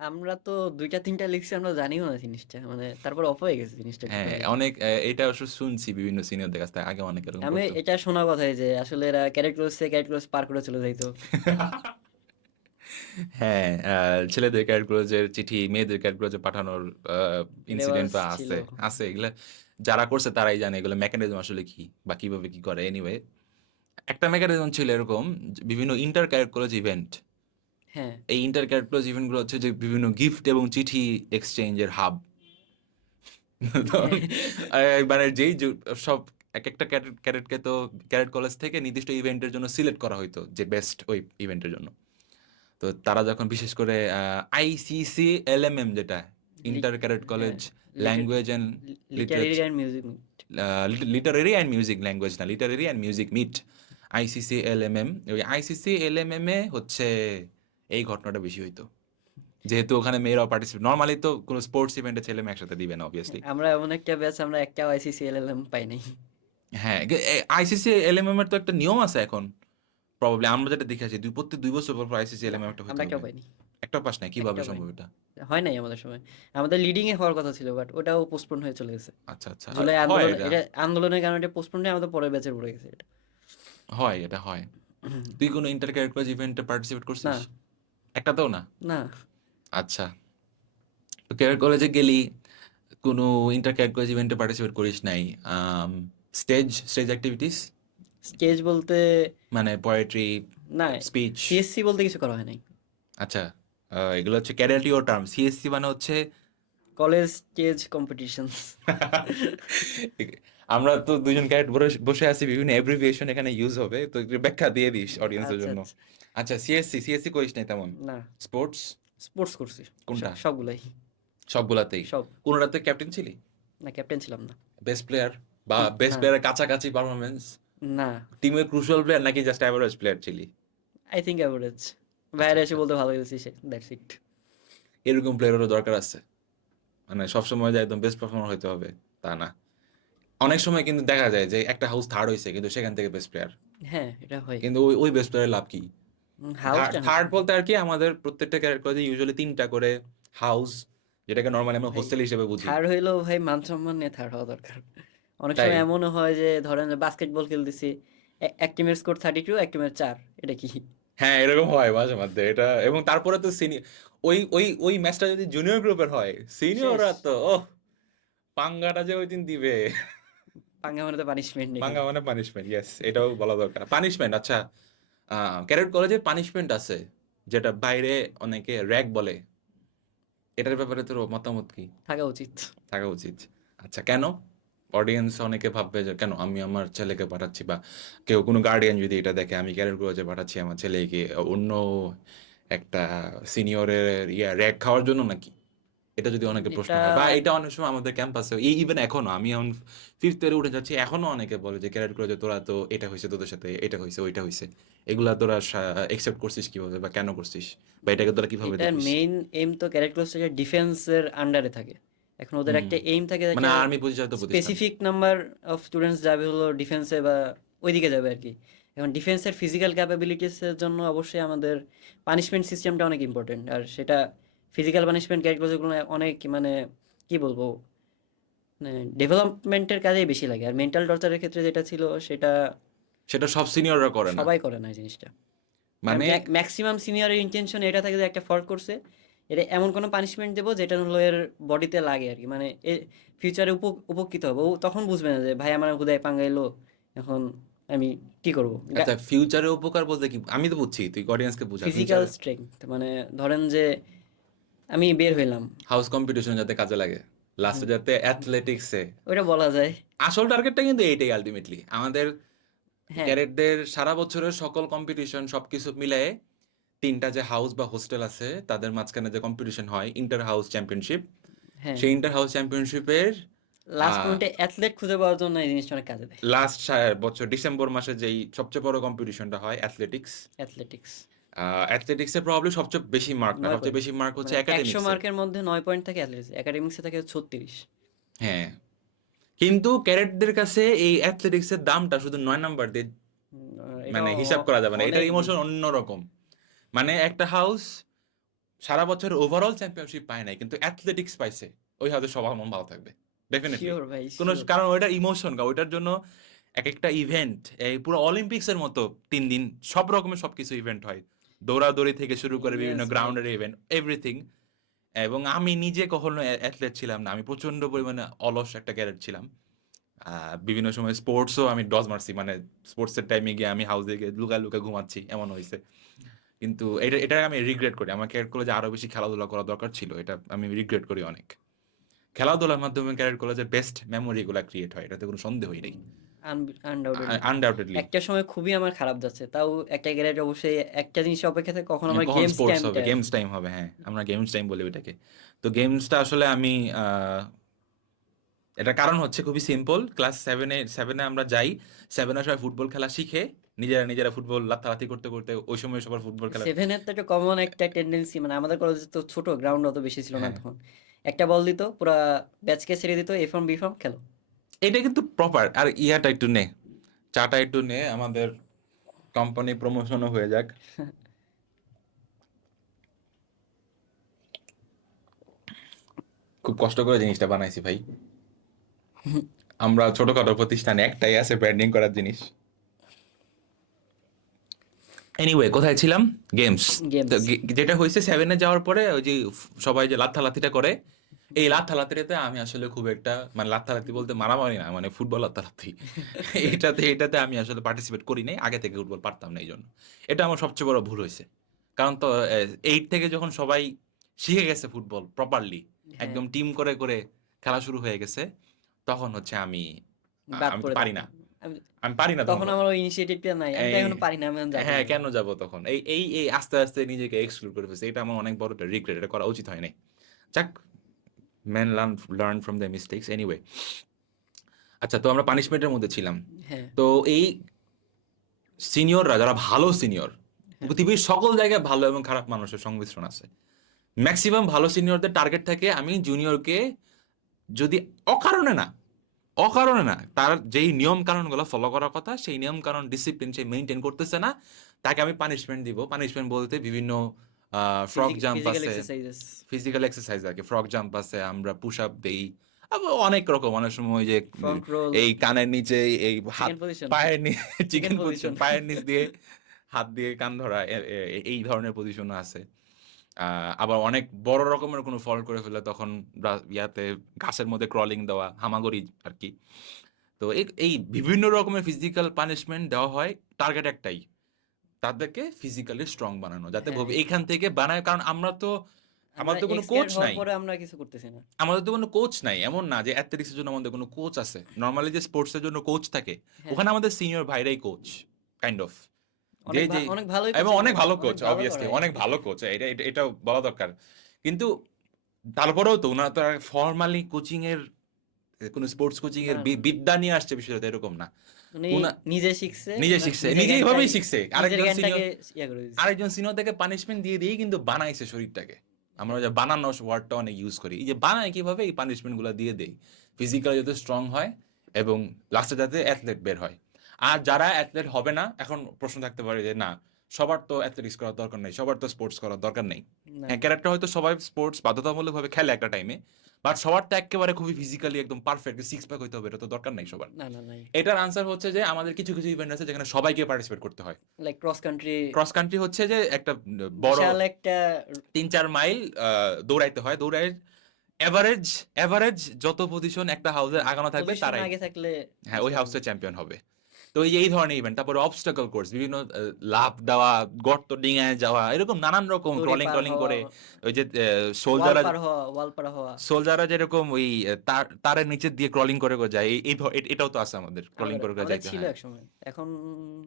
আমরা তো ২ টা ৩ টা লিখছি, আমরা জানিও না জিনিসটা। মানে তারপর অফ হয়ে গেছে জিনিসটা হ্যাঁ, টোটালি। অনেক এটা অবশ্য শুনছি বিভিন্ন সিনিয়রদের কাছ থেকে। আগে অনেকে এরকম আমি করতো। এটা শোনা কথাই যে আসলে এরা ক্যাডেট ক্রস থেকে ক্যাডেট ক্রস পার করে চলে যাইতো। হ্যাঁ, ছেলেদের ক্যাডক্রোজের চিঠি মেয়েদের ক্যাডক্রোজে পাঠানোর আ রেওয়াজ ইনসিডেন্টও ছিল। আছে। আছে এগুলা যারা করছে তারাই জানে এগুলো মেকানিজম আসলে কি বা কিভাবে কি করে। এনিওয়ে একটা মেকানিজম ছিল এরকম যে বিভিন্ন ইন্টার ক্যাডক্রোজ ইভেন্ট। হ্যাঁ, এই ইন্টার ক্যাডক্রোজ ইভেন্ট গুলো হচ্ছে যে বিভিন্ন গিফট এবং চিঠি এক্সচেঞ্জের হাব। তো হ্যাঁ। মানে যেই সব একেকটা ক্যাডেটকে তো ক্যাডেট কলেজ থেকে নির্দিষ্ট ইভেন্টের জন্য সিলেক্ট করা হইতো যে বেস্ট ওই ইভেন্টের জন্য। তো তারা যখন বিশেষ করে আইসিসি এলএমএম যেটা লিট ইন্টার ক্যাডেট হ্যাঁ, college liter language and literary literature and music meet. Literary and music language না literary and music meet ICC LMM ওই আইসিসি এলএমএম এ হচ্ছে এই ঘটনাটা বেশি হইতো যেহেতু ওখানে মেয়েরাও পার্টিসিপেট নর্মালি তো কোনো স্পোর্টস ইভেন্টে ছেলে মেয়ে একসাথে দিবে না হ্যাঁ, অবভিয়াসলি আমরা এমন একটা ব্যাচ, আমরা একটাও আইসিসি এলএলএম পাই নাই। হ্যাঁ আইসিসি এলএমএম এর তো একটা নিয়ম আছে এখন প্রবাবলি আমরা যেটা দেখে আছি প্রত্যেক 2 বছর পর আইসিসি না, এলএমএম একটা হইতে আমরা হবে একটাও পাইনি। একটা পাস নাই কিভাবে একটাও সম্ভব পাইনি। এটা হয় নাই আমাদের সময়। আমাদের লিডিং এ হওয়ার কথা ছিল, বাট ওটাও পোস্টপোন হয়ে চলে গেছে। আচ্ছা আচ্ছা জুলাই হয় আন্দোলন, এটা এটা আন্দোলনের কারণে এটা পোস্টপোন হয়ে আমাদের পরের ব্যাচে পড়ে গেছে এটা। হয় এটা হয় তুই কোনো ইন্টার ক্যারেক্টার ইভেন্টে পার্টিসিপেট না, করছিস একটাতেও না না। আচ্ছা তো ক্যারেক্টার কলেজে গেলি কোনো ইন্টার ক্যারেক্টার ইভেন্টে পার্টিসিপেট করিস নাই স্টেজ স্টেজ অ্যাক্টিভিটিস স্টেজ বলতে মানে পোয়েট্রি না, স্পিচ সিএসসি বলতে কিছু করা হয় নাই। আচ্ছা এগুলো হচ্ছে ক্যাডেটিও টার্ম সিএসসি মানে হচ্ছে কলেজ স্টেজ কম্পিটিশনস। আমরা তো দুজন ক্যারেক্ট বসে আছি বিভিন্ন এব্রিভিয়েশন এখানে ইউজ হবে তো একটু ব্যাখ্যা দিয়ে দিস অডিয়েন্সের আচ্ছা, জন্য আচ্ছা। আচ্ছা সিএসসি সিএসসি করিস নাই তেমন না, স্পোর্টস স্পোর্টস করছি। কোনটা সবগুলাই। সবগুলাতেই সব। কোনটাতে ক্যাপ্টেন ছিলি না, ক্যাপ্টেন ছিলাম না। বেস্ট প্লেয়ার বা বেস্ট না, প্লেয়ারের কাছাকাছি পারফরমেন্স না। টিমের ক্রুশাল প্লেয়ার নাকি জাস্ট অ্যাভারেজ প্লেয়ার ছিলি আই থিংক এভারেজ। আচ্ছা বাইরে এসে আচ্ছা বলতে ভালো গেছি, দ্যাটস ইট। এরকম প্লেয়ারেরও দরকার আছে মানে সবসময় যে একদম বেস্ট পারফর্মার হইতে হবে তা না অনেক সময় কিন্তু দেখা যায় যে একটা হাউস থার্ড হয়েছে কিন্তু সেখান থেকে বেস্ট প্লেয়ার হ্যাঁ, এটা হয়। কিন্তু ওই ওই বেস্ট প্লেয়ারের লাভ কি হাউসটা না। থার্ড বলতে আর কি আমাদের প্রত্যেকটা ক্যারেক্টারে ইউজুয়ালি 3টা করে হাউস যেটাকে নর্মালি আমরা ভাই, হোস্টেল হিসেবে বুঝি থার্ড হইলেও ভাই মান সম্মান নিয়ে থার্ড হওয়া দরকার। অনেক তাই সময় এমনও হয় যে ধরেন বাস্কেটবল খেলতেছি, এক টিমের স্কোর 32, এক টিমের 4, এটা কি? হ্যাঁ এরকম হয় মাঝে মধ্যে এটা এবং তারপরে তো সিনিয়র ওই ম্যাচটা যদি জুনিয়র গ্রুপের হয় শেষ। সিনিয়ররা তো ওহ পাঙ্গাটা যে ওই দিন দিবে পাঙ্গা মানে তো পানিশমেন্ট পাঙ্গা এখানে। মানে পানিশমেন্ট ইয়েস এটাও বলা দরকার পানিশমেন্ট আচ্ছা ক্যাডেট কলেজে পানিশমেন্ট আছে যেটা বাইরে অনেকে র্যাগ বলে এটার ব্যাপারে তোর মতামত কি থাকা উচিত। থাকা উচিত আচ্ছা কেন অডিয়েন্স অনেকে ভাববে যে কেন আমি আমার ছেলেকে পাঠাচ্ছি বা কেউ কোনো গার্ডিয়ান যদি এটা দেখে আমি ক্যাডেট কলেজে পাঠাচ্ছি আমার ছেলেকে অন্য একটা সিনিয়রের র্যাগ খাওয়ার জন্য নাকি এটা যদি অনেকে প্রশ্ন এটা হয় বা এটা অনেক সময় আমাদের ক্যাম্পাসে ইভেন এখনো আমি এখন ফিফথ ইয়ারে উঠে যাচ্ছি এখনো অনেকে বলে যে ক্যারেক্ট করে যে তোরা তো এটা হয়েছে তোদের সাথে এটা হয়েছে ওইটা হয়েছে এগুলা তোরা একসেপ্ট করছিস কিভাবে বা কেন করছিস বা এটাকে তোরা কিভাবে এটার দেখিস মেইন এইম তো ক্যারেক্টার ডিফেন্সের আন্ডারে থাকে। এখন ওদের হুম একটা এইম থাকে, মানে একটা আর্মি পরিচালিত প্রতিষ্ঠান স্পেসিফিক নাম্বার অফ স্টুডেন্টস যাবে হলো ডিফেন্সে বা ওইদিকে যাবে আর কি। এখন ডিফেন্সের ফিজিক্যাল ক্যাপাবিলিটিসের জন্য অবশ্যই আমাদের পানিশমেন্ট সিস্টেমটা অনেক ইম্পর্টেন্ট, আর সেটা ফিজিক্যাল পানিশমেন্ট ক্যারেক্টারগুলো অনেক মানে কি বলবো, মানে ডেভেলপমেন্টের কাজেই বেশি লাগে। আর মেন্টাল টর্চারের ক্ষেত্রে যেটা ছিল সেটা সেটা সব সিনিয়ররা করে না সবাই করে না এই জিনিসটা। আর মানে ম্যাক্সিমাম সিনিয়রের ইন্টেনশন এটা থাকে যে একটা ফল্ট করছে, এটা এমন কোনো পানিশমেন্ট দেবো যেটা হলো এর বডিতে লাগে আর কি, মানে এ ফিউচারে উপকৃত হবে। ও তখন বুঝবে না যে ভাই আমার হুদায় পাঙ্গাইলো, এখন আমি কি করবো। আচ্ছা ফিউচারে উপকার বলতে কি আমি তো বুঝছি তুই অডিয়েন্সকে বুঝা ফিজিক্যাল ফিউচারে স্ট্রেংথ, মানে ধরেন যে আমি বের হইলাম, হাউস কম্পিটিশন যাতে কাজে লাগে লাস্টে যাতে অ্যাথলেটিক্সে ওইটা বলা যায়। আসল টার্গেটটা কিন্তু এইটাই আলটিমেটলি আমাদের হ্যাঁ, ক্যাডেটদের সারা বছরের সকল কম্পিটিশন সবকিছু মিলায়ে 3টা যে হাউস বা হোস্টেল আছে তাদের মাঝখানে যে কম্পিটিশন হয় ইন্টার হাউস চ্যাম্পিয়নশিপ হ্যাঁ। সেই ইন্টার হাউস চ্যাম্পিয়নশিপের লাস্ট মোমেন্টে অ্যাথলেট খুঁজে পাওয়ার জন্য এই জিনিসটা অনেক কাজে দেয়। লাস্ট বছর ডিসেম্বর মাসে যেই সবচেয়ে বড় কম্পিটিশনটা হয় অ্যাথলেটিক্স অ্যাথলেটিক্স। অ্যাথলেটিক্সে প্রবাবলি সবচেয়ে বেশি মার্ক না, 9 সবচেয়ে পয়েন্ট। বেশি মার্ক হচ্ছে মানে 100 একাডেমিক্সে। মার্কের মধ্যে 9 পয়েন্ট থাকে অ্যাথলেটিক্স, একাডেমিক্সে থাকে 36। হ্যাঁ, কিন্তু ক্যাডেটদের কাছে এই অ্যাথলেটিক্সের দামটা শুধু 9 নাম্বার দিয়ে এটা মানে হিসাব করা যাবে না। এটার অনেক ইমোশন বেশি। অন্যরকম। মানে একটা হাউস সারা বছর ওভারঅল চ্যাম্পিয়নশিপ পায় নাই, কিন্তু অ্যাথলেটিক্স পাইছে, ওই হাউসের সবার মন ভালো থাকবে ডেফিনেটলি। শিওর ভাই, কোনো শিওর। কারণ ওইটার ইমোশন, ওইটার জন্য এক একটা ইভেন্ট, এই পুরো অলিম্পিক্সের মতো 3 দিন সব রকমের সবকিছু ইভেন্ট হয়, দৌড়াদৌড়ি থেকে শুরু করে বিভিন্ন ইয়েস ভাই। গ্রাউন্ডের ইভেন্ট এভরিথিং। এবং আমি নিজে কখনো অ্যাথলেট ছিলাম না, আমি প্রচন্ড পরিমাণে অলস একটা ক্যারেট ছিলাম। বিভিন্ন সময় স্পোর্টসও আমি ডজ মারছি, মানে স্পোর্টসের টাইমে গিয়ে আমি হাউসে গিয়ে লুকায় লুকায় ঘুমাচ্ছি, এমন হয়েছে। কিন্তু এটা আমি রিগ্রেট করি, আমার ক্যারেট কলেজে আরো বেশি খেলাধুলা করা দরকার ছিল, এটা আমি রিগ্রেট করি অনেক। খেলাধুলার মাধ্যমে ক্যারেট কলেজের বেস্ট মেমোরিগুলা ক্রিয়েট হয়, এটাতে কোনো সন্দেহই নেই। আনডাউটেডলি। আনডাউটেডলি। একটা সময় খুবই আমার খারাপ যাচ্ছে, তাও একটা গ্যারেজ অবশ্যই একটা জিনিস অপেক্ষা থাকে, কখন আমার কখন গেমস স্পোর্টস হবে, টাইমটা। গেমস টাইম হবে, হ্যাঁ আমরা গেমস টাইম বলি ওইটাকে। তো গেমসটা আসলে আমি এটার কারণ হচ্ছে খুবই সিম্পল। ক্লাস সেভেনে আমরা যাই, সেভেনের সময় ফুটবল খেলা শিখে নিজেরা নিজেরা ফুটবল লাথালাথি করতে করতে ওই সময় সবার ফুটবল খেলা। সেভেনের তো একটা কমন একটা টেন্ডেন্সি, মানে আমাদের কলেজে তো ছোট গ্রাউন্ড অত বেশি ছিল না হ্যাঁ, তখন। একটা বল দিত, পুরা ব্যাচকে ছেড়ে দিত, এ ফর্ম বি ফর্ম খেলো। এটা কিন্তু প্রপার। আর ইয়াটা একটু নে, চাটা একটু নে, আমাদের কোম্পানি প্রমোশনও হয়ে যাক। খুব কষ্ট করে জিনিসটা বানাইছি ভাই। আমরা ছোটখাটো প্রতিষ্ঠানে একটাই আছে ব্র্যান্ডিং করার জিনিস। এনিওয়ে, কোথায় ছিলাম? গেমস। তো গেমস। যেটা হয়েছে সেভেনে যাওয়ার পরে ওই যে সবাই যে লাত্থালাত্তিটা করে, এই লাত্থালাত্তিতে আমি আসলে খুব একটা, মানে লাত্থালাত্তি বলতে মারামারি না, মানে ফুটবল লাত্থালাত্তি, এটাতে আমি আসলে পার্টিসিপেট করি নাই, আগে থেকে ফুটবল পারতাম না এই জন্য। এটা আমার সবচেয়ে বড় ভুল হয়েছে। কারণ তো 8 থেকে যখন সবাই শিখে গেছে ফুটবল প্রপারলি, হ্যাঁ, একদম টিম করে করে খেলা শুরু হয়ে গেছে, তখন হচ্ছে আমি বাদ আমি তো পড়ে পারি না, থাকতাম। আমি আমি পারি না তখন। তখন আমার ওই ইনিশিয়েটিভটা নাই, আমি তো এই এখনো পারি না, আমি এখন যাবো হ্যাঁ, কেন। কেন যাব তখন? এই আস্তে আস্তে নিজেকে এক্সক্লুড করে ফেলছি, এটা আমার অনেক বড় একটা রিগ্রেট, এটা করা উচিত হয় নাই। যাক, man learn from the mistakes anyway. আচ্ছা, তো আমরা পানিশমেন্টের মধ্যে ছিলাম। হ্যাঁ, তো এই সিনিয়ররা যারা ভালো সিনিয়র, হ্যাঁ। পৃথিবীর সকল জায়গায় ভালো এবং খারাপ মানুষের সংমিশ্রণ আছে। ম্যাক্সিমাম ভালো সিনিয়রদের টার্গেট থাকে আমি জুনিয়রকে, যদি অকারণে না, অকারণে না, তার যেই নিয়ম কানুনগুলো ফলো করার কথা সেই নিয়ম কানুন ডিসিপ্লিন সে মেনটেন করতেছে না, তাকে আমি পানিশমেন্ট দিব। পানিশমেন্ট বলতে বিভিন্ন ফ্রগ জাম্প ফিজিক্যাল আছে, এক্সারসাইজেস। ফিজিক্যাল এক্সারসাইজ আর কি, ফ্রগ জাম্প আছে, আমরা পুশ আপ দেই, আবার অনেক রকম, অনেক সময় ওই যে ফ্রন্ট রোল। এই কানের নিচে এই হাত, চিকেন পজিশন। পায়ের নিচে চিকেন চিকেন পজিশন, পজিশন। পায়ের নিচ দিয়ে হাত দিয়ে কান ধরা, এই ধরনের পজিশনও আছে। আবার অনেক বড় রকমের কোনো ফল্ট করে ফেলে তখন ইয়াতে ঘাসের মধ্যে ক্রলিং দেওয়া, হামাগুড়ি আর কি। তো এই বিভিন্ন রকমের ফিজিক্যাল পানিশমেন্ট দেওয়া হয়, টার্গেট একটাই, তাদেরকে ফিজিক্যালি স্ট্রং বানানো, যাতে হ্যাঁ, এইখান থেকে বানায়। কারণ আমরা তো, আমরা আমাদের তো কোনো কোচ এক্সকেলেট হওয়ার নাই, পরে আমরা কিছু করতেছি না। আমাদের তো কোনো কোচ নাই, এমন না যে অ্যাথলেটিক্সের জন্য আমাদের কোনো কোচ আছে। নর্মালি যে স্পোর্টসের জন্য কোচ থাকে, হ্যাঁ, ওখানে আমাদের সিনিয়র ভাইরাই কোচ, কাইন্ড অফ। যে যে অনেক ভালোই এবং কোচিং অনেক করায়, ভালো অনেক কোচ, ভালো অবভিয়াসলি করায়। অনেক ভালো কোচ, এটা বলা দরকার। কিন্তু তারপরেও তো ওনারা তো ফর্মালি কোচিং এর, কোনো স্পোর্টস কোচিং না, এর বিদ্যা নিয়ে আসছে, বিষয়টা এরকম না। উনি উনা নিজে শিখছে, নিজে ওনার শিখছে, নিজের নিজে জ্ঞানটাই, এইভাবেই শিখছে। নিজের জ্ঞানটাকে ইয়া করে দিচ্ছে। আরেকজন সিনিয়র থেকে পানিশমেন্ট দিয়ে দিয়েই কিন্তু বানাইছে শরীরটাকে। আমরা যে বানানো ওয়ার্ডটা অনেক ইউজ করি, এই যে বানায় কিভাবে, এই পানিশমেন্ট গুলো দিয়ে দেই, ফিজিক্যালি যাতে স্ট্রং হয় এবং লাস্টে যাতে অ্যাথলেট বের হয়। আর যারা অ্যাথলেট হবে না, এখন প্রশ্ন থাকতে পারে যে না, সবার তো অ্যাথলেটিক্স করার দরকার নেই, সবার তো স্পোর্টস করার দরকার নেই। না, হ্যাঁ, ক্যারেক্টার হয়তো সবাই স্পোর্টস বাধ্যতামূলকভাবে খেলে একটা টাইমে, বাট সবার তো একেবারে খুবই ফিজিক্যালি একদম পারফেক্ট সিক্স প্যাক হইতে হবে, এটা তো দরকার নেই সবার। না, না, নাই। এটার আনসার হচ্ছে যে আমাদের কিছু কিছু ইভেন্ট আছে যেখানে সবাইকে পার্টিসিপেট করতে হয়। Like cross country. Cross country হচ্ছে যে একটা বড় বিশাল একটা 3-4 মাইল দৌড়াইতে হয়, দৌড়াই এভারেজ, এভারেজ যত পজিশন একটা হাউসের আগানো থাকবে পজিশন তারাই, আগে থাকলে হ্যাঁ, ওই জিতে পারবে। হাউসের চ্যাম্পিয়ন হবে। তো এই ধরনের ইভেন্ট, তারপরে অবস্টাকল কোর্স, বিভিন্ন লাফ দেওয়া, গর্ত ডিঙায় যাওয়া, এরকম নানান রকম দড়ি ক্রলিং পার টলিং হওয়া, করে। ওই যে ওয়াল সোলজাররা, পার হওয়া, ওয়াল পার হওয়া। যেরকম ওই তারের নিচে দিয়ে ক্রলিং করে করে যায়, এটাও তো আছে আমাদের, ক্রলিং আমাদের করে করে আমাদের যাইতে ছিল হয়। একসময়, এখন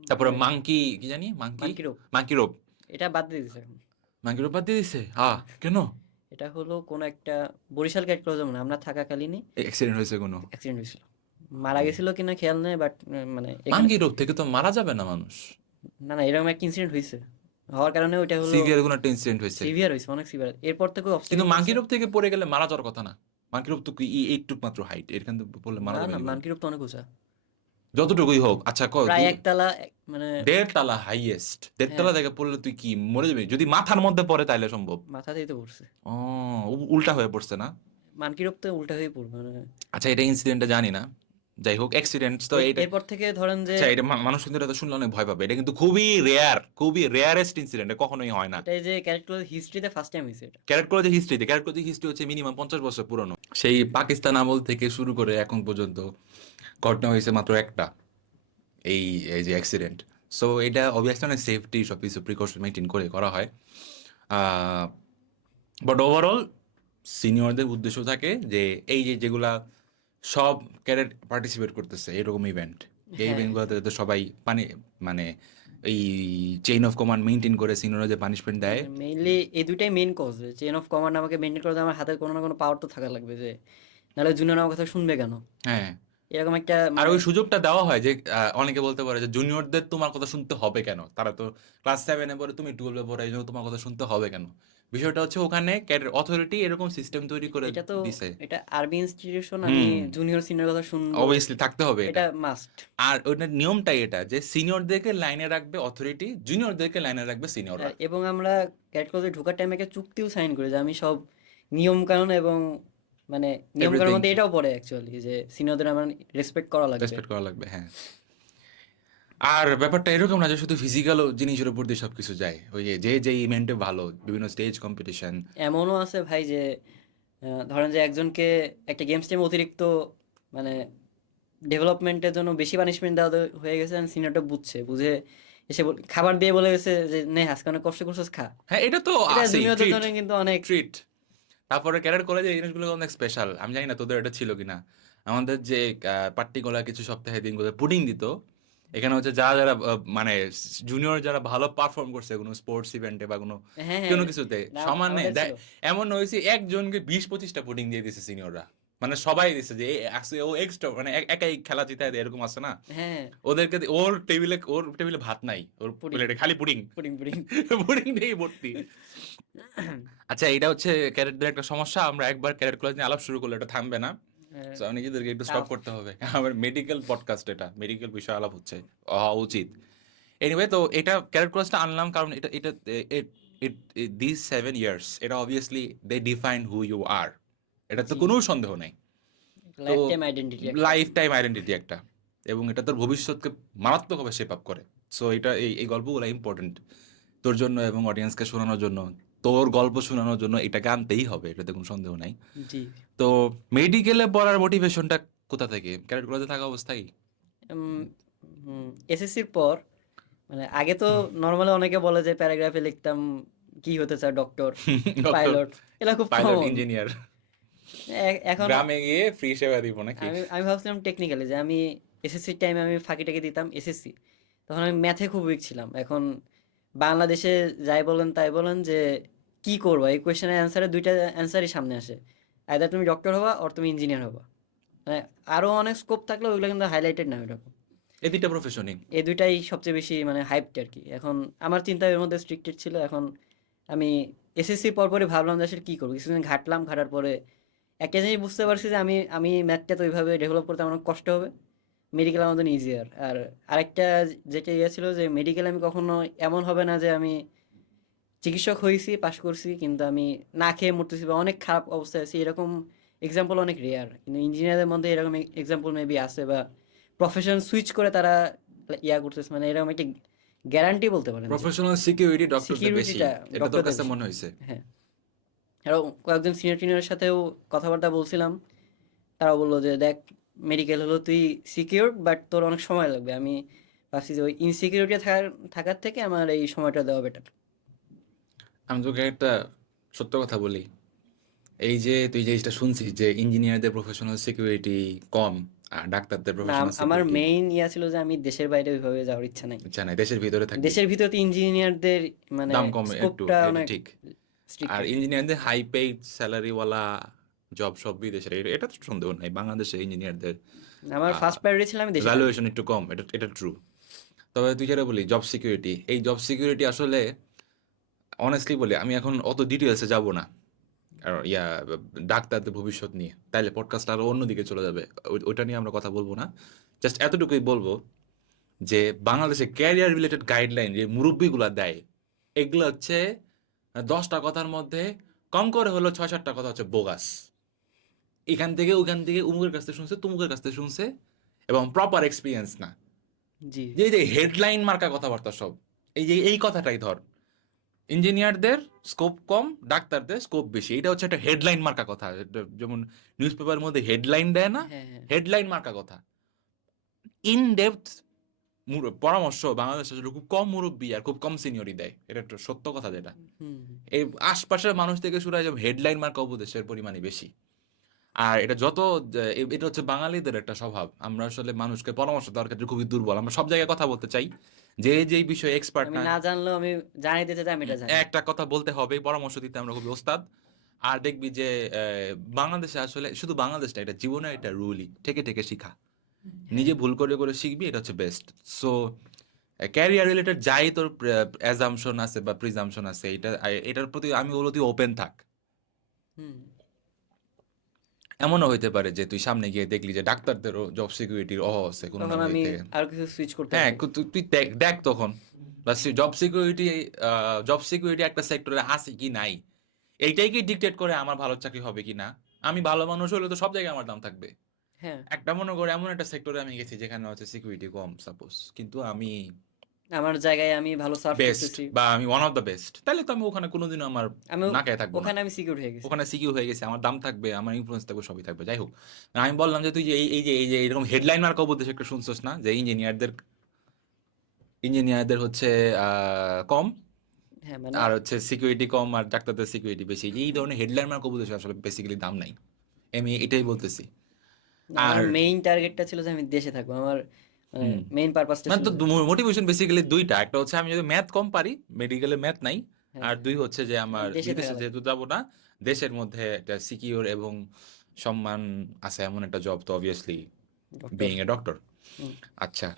তারপরে নাই। মাংকি, কি জানি monkey, monkey rope, monkey rope, এটা বাদ দিয়ে দিছে এখন। মাংকি রোপ বাদ দিয়ে দিছে, হ্যাঁ, কেন? এটা হলো কোন একটা বরিশাল ক্যাট ক্লোজ, মানে আমরা থাকাকালীনই অ্যাক্সিডেন্ট হয়েছে কোনো? অ্যাক্সিডেন্ট হয়েছিল। মারা গেছিল কিনা খেয়াল নেই, বাট মানে এখানে মাঙ্কি রোগ থেকে তো মারা যাবে না মানুষ। না, না, এরকম একটা ইনসিডেন্ট হয়েছে। হওয়ার কারণে ওইটা হলো সিভিয়ার কোনো একটা ইনসিডেন্ট হয়েছে? সিভিয়ার হয়েছে, অনেক সিভিয়ার। এরপর থেকে কিন্তু অবস্টেকেল মাঙ্কি করছে। রোপ থেকে পড়ে গেলে মারা যাওয়ার কথা না। মাঙ্কি রোপ তো কি এইটুক মাত্র হাইট, এখান থেকে পড়লে মারা না যাবে না, কিভাবে? মানকিরূপ তো অনেক উঁচা, যতটুকুই হোক, আচ্ছা প্রায় একতলা, মানে 1.5 তালা হাইয়েস্ট, 1.5 হ্যাঁ, তালা থেকে পড়লে তুই কি মরে যাবি? যদি মাথার মধ্যে পড়ে তাইলে সম্ভব। মাথাতেই তো পড়ছে। ও, উল্টা হয়ে পড়ছে না? মানকিরূপ তো উল্টা হয়ে পড়বে মানে। আচ্ছা, এটা ইনসিডেন্টটা জানি না। যাই হোক, অ্যাক্সিডেন্টস তো এটা। এরপর থেকে ধরেন যে আচ্ছা, এটা মানুষ কিন্তু এটা তো শুনলে অনেক ভয় পাবে। এটা কিন্তু খুবই রেয়ার, খুবই রেয়ারেস্ট ইনসিডেন্ট, কখনোই হয় না। এটাই যে ক্যারেক্টার হিস্ট্রিতে ফার্স্ট টাইম হয়েছে এটা। ক্যারেক্টর হিস্ট্রি হচ্ছে মিনিমাম 50 বছর পুরনো। সেই পাকিস্তান আমল থেকে শুরু করে এখন পর্যন্ত ঘটনা হয়েছে মাত্র একটা, এই এই যে অ্যাক্সিডেন্ট। সো এটা অবভিয়াসলি অনেক সেফটি সব কিছু প্রিকশন মেনটেন করে করা হয়। বাট ওভারঅল সিনিয়রদের উদ্দেশ্য থাকে যে এই যে যেগুলা সব ক্যাডেট পার্টিসিপেট করতেছে এরকম ইভেন্ট, এই হ্যাঁ, ইভেন্টগুলোতে তো সবাই মানে এই চেইন অফ কমান্ড মেনটেন করে সিনিয়ররা যে পানিশমেন্ট দেয়। মেইনলি এই দুইটাই main cause. Chain of command আমাকে মেনটেন করতে আমার হাতে কোনো না কোনো পাওয়ার তো থাকা লাগবে, যে নাহলে জুনিয়র আমার কথা শুনবে কেন, হ্যাঁ, এরকম একটা আর মানে। ওই সুযোগটা দেওয়া হয় যে অনেকে বলতে পারে যে জুনিয়রদের তোমার কথা শুনতে হবে কেন, তারা তো ক্লাস 7-এ পড়ে, তুমি 12-এ পড়ে, এই জন্য তোমার কথা শুনতে হবে কেন? বিষয়টা হচ্ছে ওখানে ক্যাডেট অথরিটি এরকম সিস্টেম তৈরি করে এটা তো দিছে। এটা আর্মি ইনস্টিটিউশন, আমি হুম, জুনিয়র সিনিয়র কথা শুনবো, অবভিয়াসলি থাকতে হবে এটা এটা। মাস্ট। আর ওটার নিয়মটাই এটা যে সিনিয়রদেরকে লাইনে রাখবে অথরিটি, জুনিয়রদেরকে লাইনে রাখবে আর সিনিয়ররা। এবং আমরা ক্যাডেট কলেজে ঢোকার টাইমে একটা চুক্তিও সাইন করি যে আমি সব নিয়ম কানুন এবং মানে নিয়ম কানুনের এভরিথিং মধ্যে এটাও পড়ে অ্যাকচুয়ালি যে সিনিয়রদের আমার রেসপেক্ট করা লাগবে। রেসপেক্ট করা লাগবে, হ্যাঁ। আর ব্যাপারটা এরকম না যে শুধু ফিজিক্যাল জিনিসের উপর দিয়ে সবকিছু যায়। ওই যে যে যে ইভেন্টে ভালো, বিভিন্ন স্টেজ কম্পিটিশন। এমনও আছে ভাই যে ধরেন যে একজনকে একটা গেমস টিমে অতিরিক্ত মানে ডেভেলপমেন্টের জন্য বেশি পানিশমেন্ট দেওয়া হয়ে গেছে, সিনিয়রটা বুঝছে, বুঝে এসে খাবার দিয়ে বলে গেছে যে নে আজকে অনেক কষ্ট করছিস, খা। হ্যাঁ, এটা তো এটা আছেই, জুনিয়রদের ট্রিট, জন্য কিন্তু অনেক। ট্রিট। তারপরে ক্যাডেট কলেজে এই জিনিসগুলো অনেক স্পেশাল। আমি জানি না তোদের এটা ছিল কিনা। আমাদের যে পার্টিকুলার কিছু সপ্তাহে দিনগুলো পুডিং দিত, এখানে হচ্ছে যারা যারা মানে জুনিয়র যারা ভালো পারফর্ম করছে কোনো স্পোর্টস ইভেন্টে বা কোনো হ্যাঁ হ্যাঁ, কোনো কিছুতে না সমানে আমাদের ছিল। এমন হয়েছে একজনকে 20-25টা পুডিং দিয়ে দিছে সিনিয়ররা। মানে সবাই দিছে যে ও এক্সট্রা, মানে একাই খেলা জিতায় দেয়, এরকম আছে না? হ্যাঁ, ওদেরকে ওর টেবিলে ভাত নাই, ওর পুডিং প্লেটে খালি পুডিং। Pudding pudding. পুডিং দিয়েই ভর্তি। আচ্ছা, এটা হচ্ছে ক্যাডেটদের একটা সমস্যা। আমরা একবার ক্যাডেট কলেজ নিয়ে আলাপ শুরু করলে এটা থামবে না। সো নিজেদেরকে একটু স্টপ টাফ। করতে হবে। আমার মেডিকেল পডকাস্ট, এটা মেডিকেল বিষয়ে আলাপ হচ্ছে, হওয়া উচিত। এনিওয়ে, তো এটা ক্যাডেট কলেজটা আনলাম কারণ এটা এটা দিস 7 ইয়ার্স এটা obviously they define who you are, এটা তো জি, কোনো সন্দেহ নেই। তো লাইফ টাইম আইডেন্টিটি একটা। লাইফ টাইম আইডেন্টিটি একটা, এবং এটা তোর ভবিষ্যৎকে মারাত্মকভাবে শেপ আপ করে। সো এটা এই গল্পগুলো ইম্পর্টেন্ট তোর জন্য এবং অডিয়েন্সকে শোনানোর জন্য। তোর গল্প শোনানোর জন্য এটাকে আনতেই হবে, এটাতে কোনো সন্দেহ নাই। জি। তো মেডিকেলে পড়ার মোটিভেশনটা কোথা থেকে? ক্যাডেট কলেজে থাকা অবস্থায়? এসএসসির পর মানে আগে তো নর্মালি অনেকে বলে যে প্যারাগ্রাফে লিখতাম কি হতে চায়, ডক্টর, ডক্টর, পাইলট, এটা খুব পাইলট, কমন। ইঞ্জিনিয়ার। এখন গ্রামে গিয়ে ফ্রি সেবা দিব নাকি? আমি আমি ভাবছিলাম টেকনিক্যালি যে আমি এসএসসির টাইমে আমি ফাঁকি টাকি দিতাম এসএসসি, তখন আমি ম্যাথে খুব উইক ছিলাম। এখন বাংলাদেশে যাই বলেন তাই বলেন যে কি করবো, এই কোয়েশ্চেনের অ্যান্সারে দুইটা অ্যান্সারই সামনে আসে, আইদার তুমি ডক্টর হবা অর তুমি ইঞ্জিনিয়ার হবা। মানে আরো অনেক স্কোপ থাকলে ওইগুলো কিন্তু হাইলাইটেড না ওইরকম। এই দুইটা প্রফেশনই। এই দুইটাই সবচেয়ে বেশি মানে হাইপড আর কি। এখন আমার চিন্তা এর মধ্যে স্ট্রিক্টেড ছিল। এখন আমি এসএসসি পরপরই ভাবলাম যে আসলে কী করবো, কিছুদিন ঘাটলাম, ঘাটার পরে একটা জিনিস বুঝতে পারছি যে আমি ম্যাথটা তো ওইভাবে ডেভেলপ করতে আমার অনেক কষ্ট হবে, মেডিকেল আমার জন্য ইজিয়ার। আর আরেকটা যেটা ইয়ে ছিল যে মেডিকেল আমি কখনো এমন হবে না যে আমি চিকিৎসক হয়েছি, পাশ করছি, কিন্তু আমি না খেয়ে মরতেছি বা অনেক খারাপ অবস্থায় আছি, এরকম এক্সাম্পল অনেক রেয়ার। কিন্তু ইঞ্জিনিয়ারদের মধ্যে এরকম এক্সাম্পল মেবি আছে, বা প্রফেশন সুইচ করে তারা ইয়া করতেছে, মানে এরকম একটা গ্যারান্টি বলতে পারেন যে প্রফেশনাল সিকিউরিটি ডক্টরদের বেশি, সিকিউরিটিটা এটা তোর ডক্টরদের কাছে বেশি। মনে হয়েছে? হ্যাঁ, আরও কয়েকজন সিনিয়র টিনিয়রের সাথেও কথাবার্তা বলছিলাম, তারা বললো যে দেখ মেডিকেল হলো তুই সিকিউর, বাট তোর অনেক সময় লাগবে। আমি ভাবছি যে ওই ইনসিকিউরিটি থাকার থেকে আমার এই সময়টা দেওয়া বেটার। আমি তোকে একটা সত্য কথা বলি। এই যে তুই যে জিনিসটা শুনছিস যে ইঞ্জিনিয়ারদের প্রফেশনাল সিকিউরিটি কম আর ডাক্তারদের না, প্রফেশনাল আমার সিকিউরিটি, মেইন ইয়া ছিল যে আমি দেশের বাইরে ওইভাবে যাওয়ার ইচ্ছা নাই। আচ্ছা, না দেশের ভিতরে থাকবি, দেশের ভিতরে তো ইঞ্জিনিয়ারদের মানে দাম কম একটু, স্কোপটা এটা অনেক ঠিক। আর স্ট্রিক্টেড। ইঞ্জিনিয়ারদের হাই পেইড স্যালারিওয়ালা জব সব বিদেশের, এটা তো সন্দেহ নাই। বাংলাদেশে ইঞ্জিনিয়ারদের আমার ফার্স্ট প্রায়োরিটি ছিল আমি দেশে থাকবো। ভ্যালুয়েশন একটু কম, এটা এটা ট্রু। তবে তুই যেটা বলি জব সিকিউরিটি, এই জব সিকিউরিটি আসলে অনেস্টলি বলি আমি এখন অত ডিটেলসে যাব না। আর ডাক্তারদের ভবিষ্যৎ নিয়ে। তাইলে পডকাস্টটা আরো অন্যদিকে চলে যাবে। ওইটা নিয়ে আমরা কথা বলব না। জাস্ট এতটুকুই বলব যে বাংলাদেশে ক্যারিয়ার রিলেটেড গাইডলাইন যে মুরব্বিগুলা দেয়, এগুলা হচ্ছে ১০ টা কথার মধ্যে কম করে হলেও ৬-৭ টা কথা হচ্ছে বোগাস। এখান থেকে ওখান থেকে অমুকের কাছ থেকে শুনছে, তমুকের কাছ থেকে শুনছে এবং প্রপার এক্সপেরিয়েন্স না। জি যে এই যে হেডলাইন মার্কা কথাবার্তা সব। এই যে এই কথাটাই ধর। ইঞ্জিনিয়ারদের স্কোপ কম, ডাক্তারদের স্কোপ বেশি। এটা হচ্ছে একটা হেডলাইন মার্কা কথা। যেমন নিউজ পেপারের মধ্যে হেডলাইন দেয় না? হ্যাঁ হ্যাঁ হেডলাইন মার্কা কথা। ইন ডেপথ পরামর্শ বাংলাদেশে আসলে খুব কম মুরব্বী আর খুব কম সিনিয়রই দেয়। এটা একটা সত্য কথা যেটা। হুম এই আশপাশের মানুষ থেকে শুরু হয় যে হেডলাইন মার্কা উপদেশের পরিমাণই বেশি। আর এটা যত এটা হচ্ছে বাঙালিদের একটা স্বভাব। আমরা আসলে মানুষকে পরামর্শ দেওয়ার ক্ষেত্রে খুবই দুর্বল। আমরা সব জায়গায় কথা বলতে চাই। যে যেই বিষয়ে এক্সপার্ট আমি না, না জানলেও আমি জানাই দিতে চাই আমি এটা জানি। একটা কথা বলতে হবে, পরামর্শ দিতে আমরা খুবই ওস্তাদ। আর দেখবি যে বাংলাদেশে আসলে শুধু বাংলাদেশ না, এটা জীবনে এটা রুলই। থেকে থেকে শিখা। হ্যাঁ নিজে ভুল করে করে শিখবি, এটা হচ্ছে বেস্ট। সো ক্যারিয়ার রিলেটেড যাই তোর অ্যাজাম্পশন আছে বা প্রিজাম্পশন আছে, এটার প্রতি আমি বলবো তুই ওপেন থাক। হুম এমনও হইতে পারে যে তুই সামনে গিয়ে দেখলি যে ডাক্তারদেরও জব সিকিউরিটির অভাব আছে কোনো না তখন কোনো দিক আমি থেকে। আরো কিছু সুইচ করতে হ্যাঁ, পারবো। তুই দেখ দেখ তখন বা জব সিকিউরিটি একটা সেক্টরে আছে কি নাই, এইটাই কি ডিকটেট করে আমার ভালো চাকরি হবে কি না। আমি ভালো মানুষ হলে তো সব জায়গায় আমার দাম থাকবে। হ্যাঁ একটা মনে করে এমন একটা সেক্টরে আমি গেছি যেখানে হচ্ছে সিকিউরিটি কম সাপোজ, কিন্তু আমি আমার জায়গায় আমি ভালো সার্ভ বেস্ট করতেছি, বা আমি ওয়ান অফ দ্য বেস্ট, তাহলে তো আমি ওখানে কোনোদিনও আমার আমি না খেয়ে থাকবো না। ওখানে আমি সিকিউর হয়ে গেছি। ওখানে সিকিউর হয়ে গেছে, আমার দাম থাকবে, আমার ইনফ্লুয়েন্স থাকবে, সবই থাকবে। যাই হোক, আমি বললাম যে তুই যে এই যে এরকম হেডলাইন মার্কা উপদেশ একটা শুনছস না যে ইঞ্জিনিয়ারদের হচ্ছে কম, হ্যাঁ মানে আর হচ্ছে সিকিউরিটি কম, আর ডাক্তারদের সিকিউরিটি বেশি। এই ধরনের হেডলাইন মার্কা উপদেশ আসলে বেসিক্যালি দাম নাই। আমি এটাই বলতেছি। আমার আর মেইন টার্গেটটা ছিল যে আমি দেশে থাকবো, আমার মানে হুম মেইন পারপাসটা মানে ছিল তো যে মোটিভেশন বেসিক্যালি দুইটা। একটা হচ্ছে আমি যদি ম্যাথ কম পারি, মেডিকেলে ম্যাথ নাই। হ্যাঁ আর দুই হচ্ছে যে আমার দেশে থাকা বিদেশে লাগবে। যেহেতু যাবো না, দেশের মধ্যে একটা সিকিউর এবং সম্মান আছে এমন একটা জব, তো obviously doctor. Being a doctor. আচ্ছা,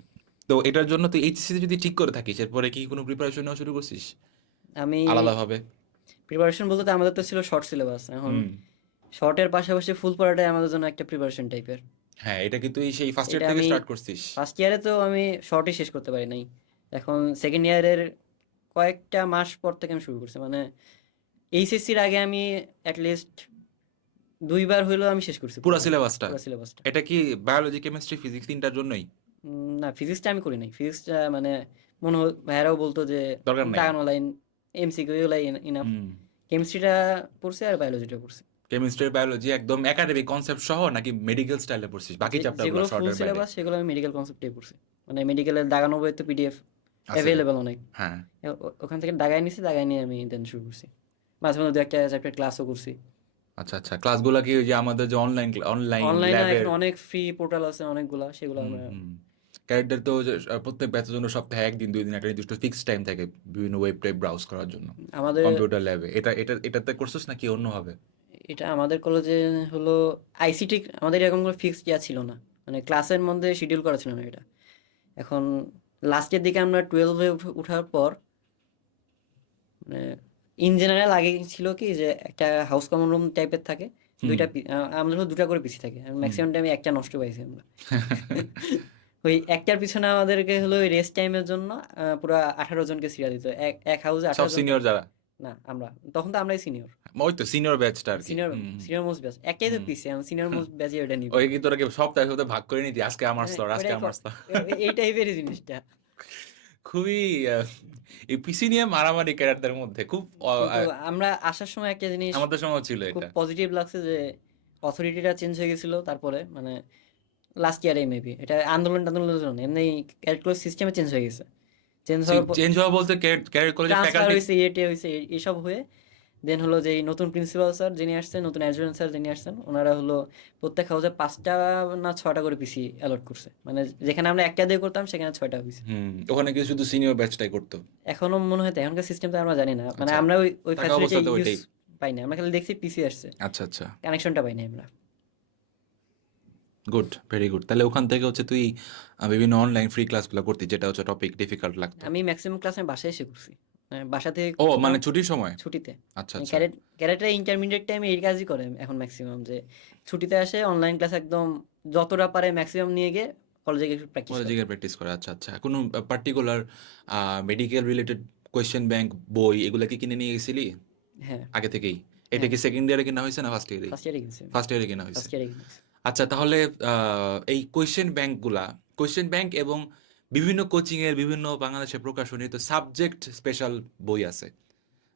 তো এটার জন্য তুই এইচএসসি যদি ঠিক করে থাকিস, এরপরে কি কোনো প্রিপারেশন নেওয়া শুরু করছিস আমি আলাদাভাবে? প্রিপারেশন বলতে তো আমাদের তো ছিল শর্ট সিলেবাস, এখন হুম, শর্টের পাশাপাশি ফুল পড়াটাই আমাদের জন্য একটা প্রিপারেশন টাইপের। হ্যাঁ, এটা কি তুই সেই ফার্স্ট ইয়ার এটা থেকে আমি স্টার্ট করছিস? ফার্স্ট ইয়ারে তো আমি শর্টই শেষ করতে পারি নাই, এখন সেকেন্ড ইয়ারের কয়েকটা মাস পর থেকে আমি শুরু করছি, মানে এইচএসসির আগে আমি অ্যাটলিস্ট দুইবার হইলেও আমি শেষ করছি পুরা পুরো সিলেবাসটা? পুরো সিলেবাসটা। এটা কি বায়োলজি, কেমিস্ট্রি, ফিজিক্স তিনটার জন্যই? না ফিজিক্সটা আমি করি নাই, ফিজিক্সটা মানে ভাইয়ারাও বলতো যে দরকার নাই। দাগানো লাইন, এমসিকিউ লাইন ইনাফ। হুম, কেমিস্ট্রিটা পড়ছে আর বায়োলজিটা পড়ছে। কেমিস্ট্রি, বায়োলজি একদম একাডেমিক কনসেপ্ট সহ নাকি মেডিকেল স্টাইলে পড়ছিস বাকি চ্যাপ্টারগুলো যেগুলো ফুল শর্টের বাইরে? সিলেবাস সেগুলো আমি মেডিকেল কনসেপ্টেই পড়ছি, মানে মেডিকেলের দাগানো বই তো পিডিএফ আছে তো। অ্যাভেলেবেল অনেক। হ্যাঁ। ওখান থেকে দাগাই নিছি, দাগাই নিয়ে আমি দেন শুরু করছি, মাঝে মধ্যে দু একটা চ্যাপ্টার ক্লাসও করছি। আচ্ছা আচ্ছা, ক্লাসগুলো কি ওই যে আমাদের যে অনলাইন অনলাইন অনলাইনে ল্যাবের? এখন অনেক ফ্রি পোর্টাল আছে অনেকগুলা, সেগুলো হুম আমরা হুম। ক্যারেক্টার তো যে প্রত্যেক ব্যাচের জন্য সপ্তাহে একদিন দুই দিন একটা নির্দিষ্ট ফিক্সড টাইম থাকে বিভিন্ন ওয়েব টাইপ ব্রাউজ করার জন্য আমাদের কম্পিউটার ল্যাবে। এটাতে করছিস নাকি অন্য হবে? এটা আমাদের কলেজে হলো আইসিটি, আমাদের এরকম কোনো ফিক্সড ইয়া ছিল না, মানে ক্লাসের মধ্যে শিডিউল করা ছিল না এটা। এখন লাস্টের দিকে আমরা টুয়েলভে উঠার পর মানে ইন জেনারেল আগে ছিল কি যে একটা হাউস কমন রুম টাইপের থাকে, হুম আমাদের হলো দুটা করে পিসি থাকে, হুম। ম্যাক্সিমাম টাইমে একটা নষ্ট পাইছি আমরা। ওই একটার পিছনে আমাদেরকে হলো রেস্ট টাইমের জন্য পুরো 18 জনকে সিরিয়া দিত, এক এক হাউসে সব 18 জন সিনিয়র থাকতো। যারা? না আমরা তখন তো আমরাই সিনিয়র, ওই তো সিনিয়র ব্যাচটা আর কি। সিনিয়র হুম হুম সিনিয়র মোস্ট ব্যাচ একটাই তো হুম। পিসি, সিনিয়র মোস্ট ব্যাচে ওটা নিব। ওই কি তোরা কি সপ্তাহে সপ্তাহে ভাগ করে নিতি, আজকে আমার হ্যাঁ স্লট, আজকে ওটাই আমার স্লট? এই টাইপেরই জিনিসটা। খুবই এই পিসি নিয়ে মারামারি ক্যারেক্টারদের মধ্যে খুব কিন্তু আমরা আসার সময় একটা জিনিস আমাদের সময় ছিল খুব এটা। পজিটিভ লাগছে যে অথরিটিটা চেঞ্জ হয়ে গেছিল তারপরে, মানে লাস্ট ইয়ারে মেবি এটা আন্দোলন টান্দোলনের জন্য এমনি ক্যালকুলাস সিস্টেমে চেঞ্জ হয়ে গেছে, চেঞ্জ হওয়ার পর চেঞ্জ হওয়া বলতে ক্যারিয়ার কলেজের ট্রান্সফার ফ্যাকাল্টি? হয়েছে, ইয়েটে হয়েছে, এসব হয়ে দেন হলো যে এই নতুন প্রিন্সিপাল স্যার যিনি আসছেন, নতুন অ্যাডজুনেন্ট স্যার যিনি আসছেন, ওনারা হলো প্রত্যেক হাউসে 5টা না 6টা করে পিসি অ্যালট করছে, মানে যেখানে আমরা একটা দিয়ে করতাম সেখানে 6টা হয়েছে। হুম, ওখানে কি শুধু সিনিয়র ব্যাচটাই করতো? এখনো মনে হয় তাই, এখনকার সিস্টেম তো আমরা জানি না, মানে আচ্ছা, আমরা ওই ওই থাকা ফ্যাসিলিটি অবস্থাতে ইউজ ওইটাই। পাই না, আমরা খালি দেখছি পিসি আসছে, আচ্ছা আচ্ছা, কানেকশনটা পাই না আমরা। Good, very good. তাহলে ওখান থেকে হচ্ছে তুই বিভিন্ন অনলাইন ফ্রি ক্লাসগুলো করতি, যেটা হচ্ছে টপিক ডিফিকাল্ট লাগতো? আমি ম্যাক্সিমাম ক্লাস আমি বাসায় এসে করছি, বাসা থেকে ও কোথাও মানে ছুটির সময়? ছুটিতে আচ্ছা, মানে আচ্ছা। ক্যাডেটরা ইন্টারমিডিয়েট টাইমে এই কাজই করে এখন ম্যাক্সিমাম, যে ছুটিতে আসে অনলাইন ক্লাস একদম যতটা পারে ম্যাক্সিমাম নিয়ে গিয়ে কলেজে গিয়ে প্র্যাকটিস কলেজে করে। গিয়ে প্র্যাকটিস করে। আচ্ছা, আচ্ছা। কোনো particular medical related question bank বই এগুলা কি কিনে নিয়ে গেছিলি হ্যাঁ, আগে থেকেই? এটা হ্যাঁ, কি সেকেন্ড ইয়ারে কিনা হইছে না ফার্স্ট ইয়ারেই? ফার্স্ট ইয়ারে কিনছি আমি। ফার্স্ট ইয়ারে কিনা হইছে। ফার্স্ট ইয়ারে কিনছি। আচ্ছা তাহলে এই কোয়েশ্চেন ব্যাংক এবং বিভিন্ন কোচিং এর বিভিন্ন বাংলাদেশের প্রকাশনীত সাবজেক্ট স্পেশাল বই আছে।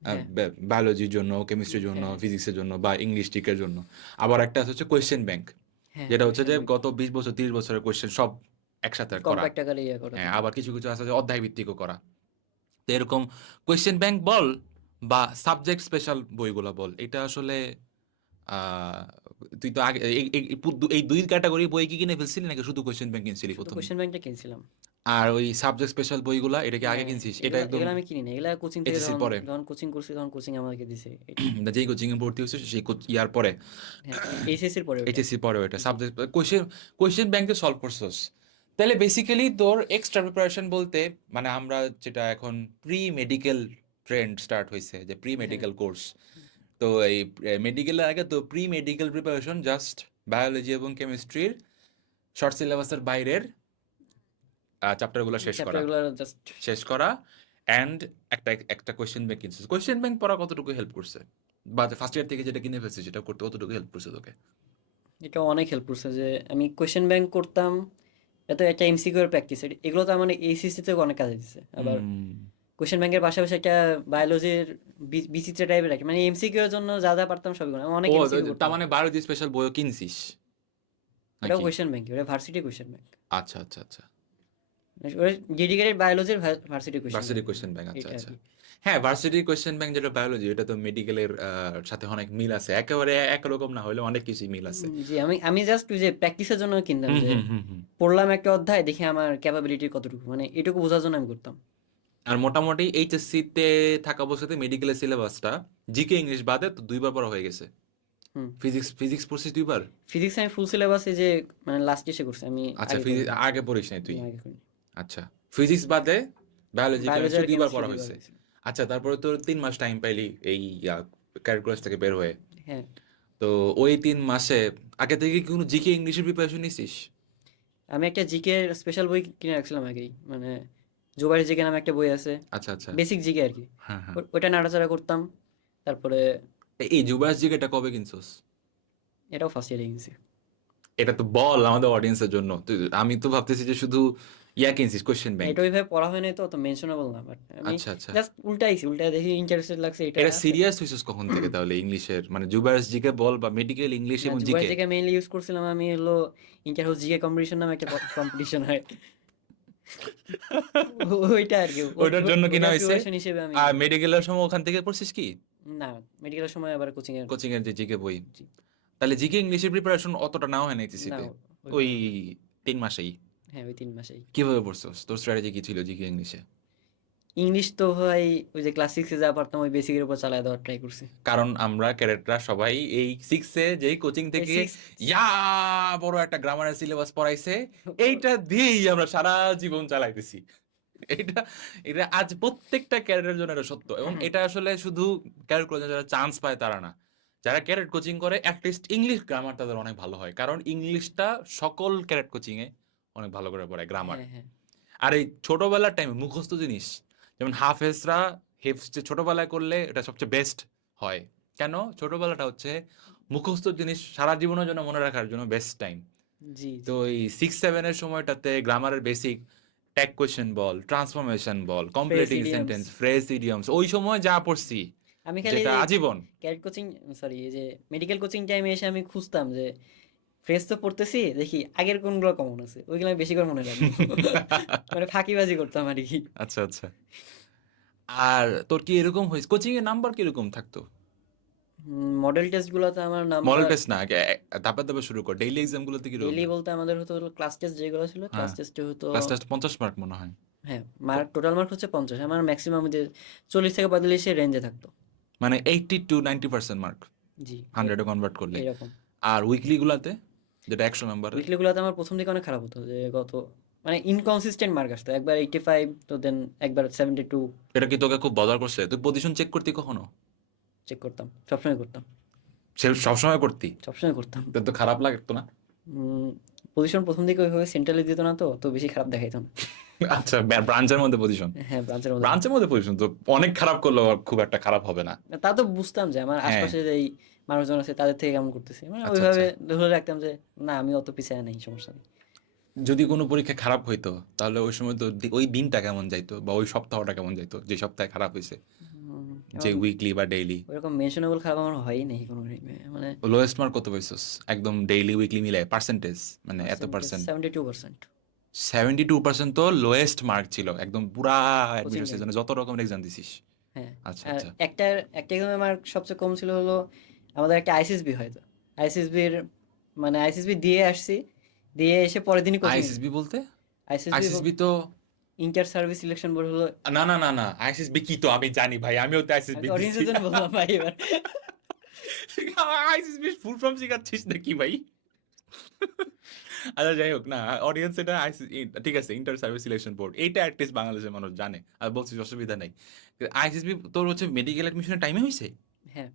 হ্যাঁ, বায়োলজির জন্য, কেমিস্ট্রির জন্য, হ্যাঁ, ফিজিক্সের জন্য বা ইংলিশ টিকের জন্য। আবার একটা আছে হচ্ছে কোয়েশ্চেন ব্যাংক। হ্যাঁ, যেটা হচ্ছে কোয়েশ্চেন যে ব্যাংক গত ২০ বছর ৩০ বছরের কোয়েশ্চেন সব একসাথে করা। কম্প্যাক্ট আকারে ইয়ে করে হ্যাঁ, থাকে। আবার কিছু আছে যে অধ্যায় ভিত্তিকও করা। তো এরকম কোয়েশ্চেন ব্যাংক বল বা সাবজেক্ট স্পেশাল বইগুলা বল। এটা আসলে আ তুই তো আগে এই ২ ক্যাটেগরি বই কি কিনে ফেলছিলি নাকি শুধু কোয়েশ্চেন ব্যাংক কিনছিলি শুধু ১ম এ? কোয়েশ্চেন ব্যাংকটা কিনছিলাম। আর ওই সাবজেক্ট স্পেশাল বইগুলা এটা কি আগে হ্যাঁ, কিনছিস? এটা এগুলা একদম এগুলা আমি কিনি না। এগুলা কোচিং থেকে এইচএসসির যখন পরে? যখন কোচিং করছি তখন কোচিং আমাদেরকে দিছে এটা। যেই কোচিং এ ভর্তি হইছিস সেই ইয়ার পরে? হ্যাঁ, এইচএসসির পরে ওইটা। এইচএসসি পরে ওইটা জি। সাবজেক্ট কোয়েশ্চেন ব্যাংকে সলভ করছস। তাহলে বেসিক্যালি তোর এক্সট্রা প্রিপারেশন বলতে মানে আমরা যেটা এখন প্রি মেডিকেল ট্রেন্ড স্টার্ট হইছে যে প্রি হ্যাঁ, মেডিকেল কোর্স। তো এই মেডিকেলের আগে তো pre medical preparation just biology এবং কেমিস্ট্রির শর্ট সিলেবাসের বাইরের চ্যাপ্টারগুলো চ্যাপ্টারগুলো জাস্ট শেষ করা অ্যান্ড একটা কোয়েশ্চেন ব্যাংক কিনছিস। কোয়েশ্চেন ব্যাংক পড়া কতটুকু হেল্প করছে? বা ফার্স্ট ইয়ার থেকে যেটা কিনে ফেলছিস সেটা করতে কতটুকু হেল্প করছে তোকে? এটা অনেক হেল্প করছে যে আমি কোয়েশ্চেন ব্যাংক করতাম। এটা তো একটা এমসিকিউ এর প্র্যাকটিস। এগুলো তো আমার এইচএসসি থেকে অনেক কাজে দিচ্ছে। আবার হুম। কোয়েশ্চেন ব্যাংকের পাশাপাশি একটা বায়োলজির বিচিত্র টাইপের রাখি। মানে এমসিকিউ এর জন্য যা যা পারতাম সবই করতাম। আমি অনেক ও এমসিকিউ তার করতাম। মানে বায়োলজি স্পেশাল বইও কিনছিস ওটাও নাকি? কোয়েশ্চেন ব্যাংক, ওটা ভার্সিটি কোয়েশ্চেন ব্যাংক। আচ্ছা, আচ্ছা, আচ্ছা। ওটা ডেডিকেটেড বায়োলজির varsity question varsity bank. Question bank আচ্ছা, এটা আর আচ্ছা। কি। হ্যাঁ, ভার্সিটি কোয়েশ্চেন ব্যাংক যেটা বায়োলজি এটা তো মেডিকেলের সাথে অনেক মিল আছে। একেবারে একরকম না হলেও অনেক কিছুই মিল আছে। জি, আমি আমি জাস্ট ওই যে প্র্যাকটিসের জন্য কিনতাম, হুম, যে হুম, হুম, হুম। পড়লাম একটা অধ্যায় দেখি আমার ক্যাপাবিলিটি কতটুকু, মানে এটুকু বোঝার জন্য আমি করতাম। আর মোটামুটি এইচএসসিতে থাকা অবস্থাতে মেডিকেলের সিলেবাসটা জিকে ইংলিশ বাদে তো ২ বার পড়া হয়ে গেছে। হুম। ফিজিক্স পড়ছিস ২ বার? ফিজিক্স আমি ফুল সিলেবাস এই যে মানে লাস্ট এসে করছি, আমি আচ্ছা আগে করিনি। আগে পড়িস নাই তুই? না, আগে করিনি। আচ্ছা। ফিজিক্স বাদে বায়োলজি, বায়োলজি কেমিস্ট্রি আর ২ বার কেমিস্ট্রি পড়া দুইবার হইছে। হয়েছিল। আচ্ছা তারপরে তোর ৩ মাস টাইম পাইলি এই ক্যালকুলাস থেকে বের হয়ে। হ্যাঁ, তো ওই ৩ মাসে আগে থেকে কি কোনো জিকে ইংলিশের প্রিপারেশন নিছিস? আমি একটা জিকে স্পেশাল বই কিনে রাখছিলাম আগেই, মানে জোবাইর জিকে নামে একটা বই আছে, আচ্ছা, আচ্ছা। বেসিক জিকে আর কি। হ্যাঁ, হ্যাঁ। ওইটা নাড়াচাড়া করতাম। তারপরে এই জুবাস জিকেটা কবে কিনছস? এটাও ফার্স্ট ইয়ারে কিনছি। এটা তো বল আমাদের অডিয়েন্সের জন্য। আমি তো ভাবতেছি যে শুধু কিনছিস কোয়েশ্চেন ব্যাংক। এটা ওইভাবে পড়া হয় নাই তো অত মেনশনেবল না, বাট আমি আচ্ছা, আচ্ছা। জাস্ট উল্টাইছি, উল্টায় দেখি ইন্টারেস্টেড লাগছে, এটা এটা আছে। সিরিয়াস হইছিস কখন থেকে তাহলে ইংলিশের? মানে জুবাইরস জিকে বল বা মেডিকেল ইংলিশ না, এবং Zubair GK? GK mainly use করছিলাম আমি হলো ইন্টার হাউস জিকে কম্পিটিশন নামে একটা কম্পিটিশন হয়। ওইটা আর কি। ওইটার জন্য কিনা ওইটার হইছে। প্রিপারেশন হিসেবে আমি আর মেডিকেলের সময় ওখান থেকে পড়ছিস কি? না, মেডিকেলের সময় আবার কোচিং এর। কোচিং এর যে জিকে বই। জি। তাহলে জিকে ইংলিশের প্রিপারেশন অতটা নাও হয় না না, এইচএসসিতে। ওই ওইভাবে না। ৩ মাসেই। হ্যাঁ, ওই ৩ মাসেই। কিভাবে পড়ছস? তোর স্ট্র্যাটেজি কি ছিল জিকে ইংলিশে? ইংলিশ তো ভাই ওই যে ক্লাস 6 এ যা পারতাম ওই বেসিকের উপর চালায় দেওয়ার ট্রাই করছি। কারণ আমরা ক্যাডেটরা সবাই এই 6 এ যেই কোচিং এই থেকে 6 ইয়া বড় একটা গ্রামারের সিলেবাস পড়াইছে, এইটা দিয়েই আমরা সারা জীবন চালাইতেছি। এটা এটা আজ প্রত্যেকটা ক্যাডেটের জন্য এটা সত্য এবং এটা আসলে শুধু ক্যাডেট কোচিং যারা চান্স পায় তারা না। যারা ক্যাডেট কোচিং করে অ্যাটলিস্ট ইংলিশ গ্রামার তাদের অনেক ভালো হয়। কারণ ইংলিশটা সকল ক্যাডেট কোচিং এ অনেক ভালো করে পড়ায় গ্রামার। হ্যাঁ, হ্যাঁ। আর এই ছোটবেলার টাইমে মুখস্থ জিনিস যেমন হাফেজরা হেফজ যে ছোটবেলায় করলে এটা সবচেয়ে বেস্ট হয়। কেন? ছোটবেলাটা হচ্ছে মুখস্থ জিনিস সারা জীবনের জন্য মনে রাখার জন্য বেস্ট টাইম। জি, তো জি। এই 6-7 এর সময়টাতে গ্রামারের বেসিক ট্যাগ কোয়েশ্চেন বল, ট্রান্সফরমেশন বল, phrase completing idioms. Sentence, phrase idioms ওই সময় যা পড়ছি আমি খালি এই যেটা যে আজীবন। ক্যাডেট কোচিং, সরি, এই যে মেডিকেল কোচিং টাইমে এসে আমি খুঁজতাম যে ফ্রেজ তো পড়তেছি, দেখি আগের কোনগুলো কমন আছে, ওইগুলো আমি বেশি করে মনে রাখবো। মানে ফাঁকিবাজি করতাম আর কি। আচ্ছা, আচ্ছা। আর তোর কি এরকম হয়েছে কোচিং এর নাম্বার কিরকম থাকতো? মডেল টেস্টগুলোতে আমার মডেল নাম্বার টেস্ট না আগে ধাপে ধাপে শুরু কর। ডেইলি এক্সাম গুলোতে কিরকম ডেইলি থাকতো? বলতে আমাদের হতো ক্লাস টেস্ট যেগুলো ছিল, ক্লাস হ্যাঁ, টেস্টে হতো। ক্লাস টেস্ট 50 মার্ক মনে হয়। হ্যাঁ, ক- টোটাল মার্ক হচ্ছে 50, আমার ম্যাক্সিমাম যে 40 থেকে 45 এর রেঞ্জে থাকতো। মানে 80 to 90% mark G, 100 A convert করলে। এরকম। আর উইকলি গুলাতে যেটা 100 নাম্বারের। উইকলি গুলোতে আমার প্রথম দিকে অনেক খারাপ হতো, যে গত মানে ইনকনসিস্টেন্ট মার্ক আসতো, একবার 85 তো দেন একবার 72 এটা কি তোকে খুব বদার করছে? তুই পজিশন চেক করতি কখনো? চেক করতাম, সবসময় করতাম, সে সবসময় করতি? সবসময় করতাম। তোর তো খারাপ লাগতো না? পজিশন প্রথম দিকে ওইভাবে সেন্ট্রালি দিত না, তো তো বেশি খারাপ দেখাইতো না। আচ্ছা, ব্রাঞ্চের মধ্যে পজিশন। হ্যাঁ, ব্রাঞ্চের মধ্যে। ব্রাঞ্চের মধ্যে পজিশন তো অনেক খারাপ করলেও খুব একটা খারাপ হবে না। তা তো বুঝতাম যে আমার হ্যাঁ। আশপাশে যেই মানুষজন আছে তাদের থেকে কেমন করতেছি, মানে আচ্ছা, ওইভাবে আচ্ছা। ধরে রাখতাম যে না আমি অত পিছিয়ে নেই, সমস্যা নেই। যদি কোনো পরীক্ষা খারাপ হইতো তাহলে ওই সময় তো ওই দিনটা কেমন যাইতো বা ওই সপ্তাহটা কেমন যাইতো যে সপ্তাহে খারাপ হয়েছে, যে এমন উইকলি বা ডেইলি? ওইরকম মেনশনেবল খারাপ আমার হয়ই নেই কোনো মানে। লোয়েস্ট মার্ক কত পাইছস একদম ডেইলি উইকলি মিলে পার্সেন্টেজ, মানে এত পার্সেন্টেজ পার্সেন্ট? 72%। 72% তো লোয়েস্ট মার্ক ছিল একদম পুরা কোচিং অ্যাডমিশন টাইমে। সিজনে যত রকমের এক্সাম দিছিস? হ্যাঁ। আচ্ছা, আর আচ্ছা। একটা একটা এক্সামে আমার সবচেয়ে কম ছিল হলো আমাদের একটা আইসিএসবি হয়তো, আইসিএসবির মানে আইসিএসবি দিয়ে আসছি, দিয়ে এসে পরের দিনই কোচিং। আইএসএসবি বলতে? আইসিএসবি আইএসএসবি তো ইন্টার সার্ভিস সিলেকশন বোর্ড হলো। না, না, না, না, আইএসএসবি কি তো আমি জানি ভাই, আমিও তো আমি আইএসএসবি দিছি। অডিয়েন্সের জন্য বললাম ভাই এবার। আইএসএসবি ফুল ফর্ম শিখাচ্ছিস নাকি ভাই? আচ্ছা, যাই হোক, না অডিয়েন্স এটা ঠিক আছে, ইন্টার সার্ভিস সিলেকশন বোর্ড এইটা অ্যাটলিস্ট বাংলাদেশের মানুষ জানে, আর বলছিস অসুবিধা নাই। আইএসএসবি তোর হচ্ছে মেডিকেল অ্যাডমিশনের টাইমে হয়েছে? হ্যাঁ,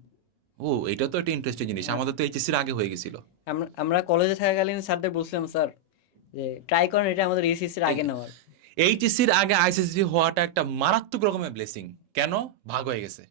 ও, এটা তো একটা ইন্টারেস্টিং জিনিস, আমাদের তো এইচএসসির আগে হয়ে গেছিল। আমরা কলেজে থাকাকালীন স্যারদের বলছিলাম স্যার যে ট্রাই করেন এটা আমাদের এসিএসসির আগে নেওয়ার। এইচএসসির আগে আইএসএসবি হওয়াটা একটা মারাত্মক রকমের ব্লেসিং। কেন? ভাগ হয়ে গেছে,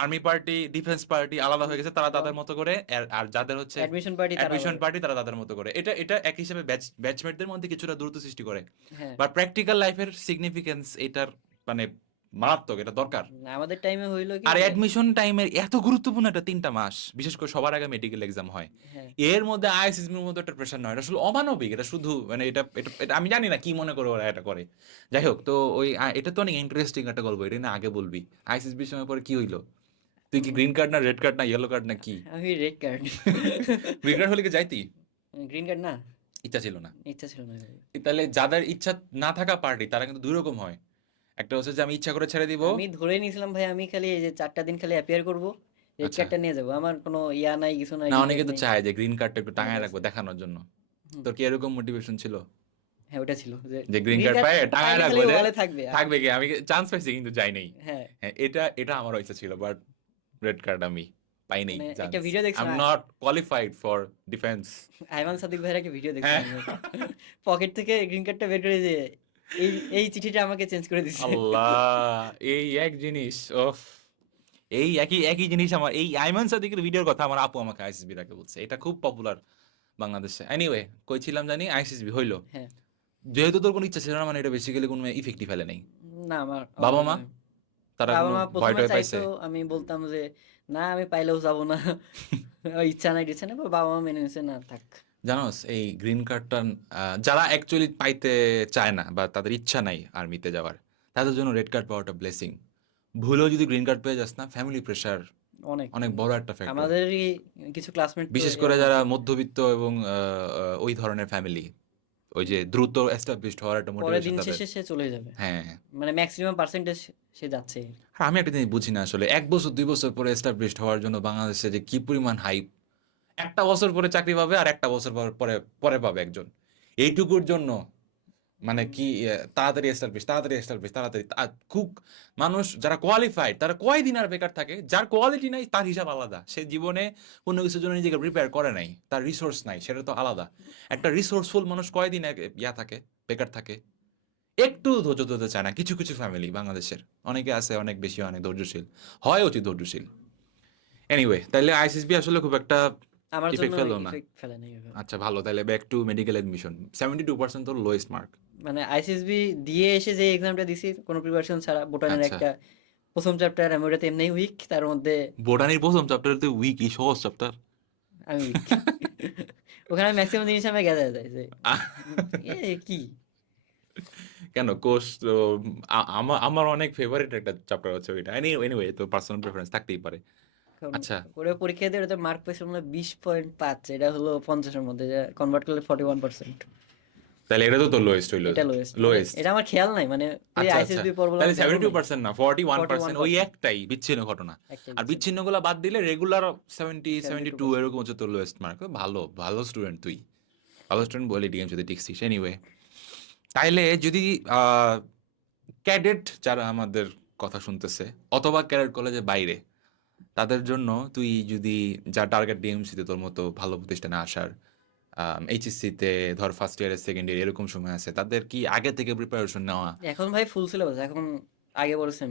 আর্মি পার্টি ডিফেন্স পার্টি আলাদা হয়ে গেছে, তারা তাদের মতো করে, আর যাদের হচ্ছে অ্যাডমিশন পার্টি তারা অ্যাডমিশন আলাদা। পার্টি তারা তাদের মতো করে। এটা এটা এক হিসাবে ব্যাচমেটদের মধ্যে কিছুটা দূরত্ব সৃষ্টি করে, হ্যাঁ, বা প্র্যাকটিক্যাল লাইফের সিগনিফিকেন্স এটার মানে মারাত্মক, এটা দরকার। আমাদের টাইমে হইলো কি আর যে অ্যাডমিশন টাইমের এত গুরুত্বপূর্ণ একটা 3টা মাস, বিশেষ করে সবার আগে মেডিকেল এক্সাম হয়, হ্যাঁ, এর মধ্যে আইএসএসবির মতো একটা প্রেশার নয়, এটা আসলে অমানবিক, এটা শুধু মানে এটা এটা এটা আমি জানি না কি মনে করে ওরা এটা করে। যাই হোক, তো ওই এটা তো অনেক ইন্টারেস্টিং একটা গল্প, এটা না আগে বলবি। আইএসএসবির সময় পরে কি হইলো? তুই কি গ্রিন কার্ড না রেড কার্ড না ইয়েলো কার্ড না কি? আমি রেড কার্ড। গ্রিন কার্ড হলে কি যাইতি? গ্রিন কার্ড না, ইচ্ছা ছিল না? ইচ্ছা ছিল না। তাহলে যাদের ইচ্ছা না থাকা পার্টি তারা কিন্তু দুই রকম হয়। একটা হচ্ছে যে আমি ইচ্ছা করে ছেড়ে দিব। আমি ধরে নিয়েছিলাম ভাই আমি খালি এই যে 4টা দিন খালি অ্যাপিয়ার করব, রেড আচ্ছা। কার্ডটা নিয়ে যাব, আমার কোনো ইয়া নাই, কিছু নাই, না, অনেকে রিগ্রেট তো নেই। চায় যে গ্রিন কার্ডটা একটু অনেক টাঙায় আছে। রাখবো দেখানোর জন্য। হুম। তোর কি এরকম মোটিভেশন ছিল হ্যাঁ, ওটা ছিল যে যে গ্রিন গ্রিন কার্ড কার্ড পায় টাঙায় পাইলে খালি রাখবো, যে ওয়ালে থাকবে আর। থাকবে কি, আমি চান্স পাইছি কিন্তু যাই নাই। হ্যাঁ, হ্যাঁ, এটা এটা আমারও ইচ্ছা ছিল, বাট রেড কার্ড আমি পাই নাই মানে একটা চান্স। ভিডিও আই এম দেখছিলাম not qualified for defence. Ayman Sadiq ভাইয়ের একটা ভিডিও হ্যাঁ। দেখছিলাম, পকেট থেকে গ্রিন কার্ডটা বের করে যে এই এই চিঠিটা আমাকে চেঞ্জ করে দিছে। আল্লাহ, এই এক জিনিস ওফ, এই একই একই জিনিস আমার এই আইমান সাদিকের ভিডিওর কথা আমার আপু আমাকে আইসিসবি রাখে বলছে, এটা খুব পপুলার বাংলাদেশে। এনিওয়ে, কইছিলাম জানি আইসিসবি হইলো, হ্যাঁ। যেহেতু তোর কোনো ইচ্ছা ছিল না, মানে এটা বেসিক্যালি কোনো ইফেক্টই ফেলে নাই। না, আমার আমার বাবা মনে মা হয় তারা বাবা কোনো মা ভয় প্রথমে টয় পাইছে? চাইতো, আমি বলতাম যে না আমি পাইলেও যাব না, ওই ইচ্ছা নাই টিচ্ছা নাই, বাবা মা মেনে নিছে না থাক। জানোস এই গ্রিন কার্ডটা যারা অ্যাকচুয়ালি পাইতে চায় না বা তাদের ইচ্ছা নাই আর্মিতে যাওয়ার, তাদের জন্য রেড কার্ড পাওয়াটা ব্লেসিং। ভুলেও যদি গ্রিন কার্ড পেয়ে যাস না, ফ্যামিলি প্রেশার অনেক অনেক বড় একটা ফ্যাক্টর। আমাদেরই কিছু ক্লাসমেট তো বিশেষ করে এরকম যারা আছে, মধ্যবিত্ত এবং ওই ধরনের ফ্যামিলি, ওই যে দ্রুত এস্টাবলিশড হওয়ার একটা পরে মোটিভেশন দিন তাদের। শেষে সে চলে যাবে, হ্যাঁ। মানে ম্যাক্সিমাম পার্সেন্টেজ সে যাচ্ছে। আর আমি একটা জিনিস বুঝি না আসলে, 1 বছর 2 বছর পরে এস্টাবলিশড হওয়ার জন্য বাংলাদেশে যে কি পরিমাণ হাইপ। একটা বছর পরে চাকরি পাবে আর একটা বছর পরে পরে পাবে একজন, এইটুকুর জন্য মানে কি তাড়াতাড়ি এস্টাবলিশ তাড়াতাড়ি এস্টাবলিশ তাড়াতাড়ি খুব মানুষ যারা কোয়ালিফাইড তারা কয়দিন আর বেকার থাকে, যার কোয়ালিটি নাই তার হিসাব আলাদা, সে জীবনে কোনো কিছুর জন্য নিজেকে প্রিপেয়ার করে নাই, তার রিসোর্স নাই, সেটা তো আলাদা। একটা রিসোর্সফুল মানুষ কয়দিন ইয়া থাকে, বেকার থাকে, একটু ধৈর্য ধরতে চায় না। কিছু কিছু ফ্যামিলি বাংলাদেশের অনেকে আছে অনেক বেশি অনেক ধৈর্যশীল, হয় অতি ধৈর্যশীল। এনিওয়ে, তাহলে আইসিএসবি আসলে খুব একটা আমার জন্য ইফেক্ট ফেললো না। ইফেক্ট ফেলে নাই ওইভাবে। আচ্ছা, ভালো, তাহলে ব্যাক টু মেডিকেল অ্যাডমিশন, 72% তো লোয়েস্ট মার্ক। মানে আইসিএসবি দিয়ে এসে যে এক্সামটা দিছি কোনো প্রিপারেশন ছাড়া, বোটানের আচ্ছা, একটা প্রথম চ্যাপ্টার আমি ওটাতে এমনিই উইক, তার মধ্যে বোটানির প্রথম চ্যাপ্টার তো উইক, এই সহজ চ্যাপ্টার। আমি উইক। ওখানে ম্যাক্সিমাম জিনিস আমি গেঁদা যায় যে কি। কেন কোর্স তো আমার আমার অনেক ফেভারিট একটা চ্যাপ্টার হচ্ছে ওইটা। এনিওয়ে, তো পার্সোনাল প্রেফারেন্স থাকতেই পারে। কারণ আচ্ছা, ওরা পরীক্ষা দিয়ে ওটাতে মার্ক পেয়েছিল মনে হয় 20.5, এটা হলো 50-এর মধ্যে, কনভার্ট করলে 41%। তাহলে এটা তো তোর লোয়েস্ট হইলো। এটা লোয়েস্ট, মানে লোয়েস্ট। এটা আমার খেয়াল নাই, মানে তুই আচ্ছা, আচ্ছা, আইসিএসবি পড়বো তাহলে আমি খেয়াল নাই। 72% না 41%, ওই 41%, একটাই বিচ্ছিন্ন ঘটনা। একটাই আর দিচ্ছে বিচ্ছিন্নগুলো বাদ দিলে রেগুলার 72 72%। এরকম হচ্ছে তোর লোয়েস্ট মার্ক। ভালো ভালো স্টুডেন্ট তুই, ভালো স্টুডেন্ট বলে ডিএম যদি টিকছিস। এনিওয়ে, তাইলে যদি ক্যাডেট যারা আমাদের কথা শুনতেছে অথবা ক্যাডেট কলেজের বাইরে, তাদের জন্য তুই যদি যা টার্গেট ডিএমসিতে তোর মতো ভালো প্রতিষ্ঠানে আসার, এইচএসসিতে ধর ফার্স্ট ইয়ারের সেকেন্ড ইয়ার এরকম সময় আছে, তাদের কি আগে থেকে প্রিপারেশন নেওয়া? এখন ভাই ফুল সিলেবাস, এখন আগে বলেছেন।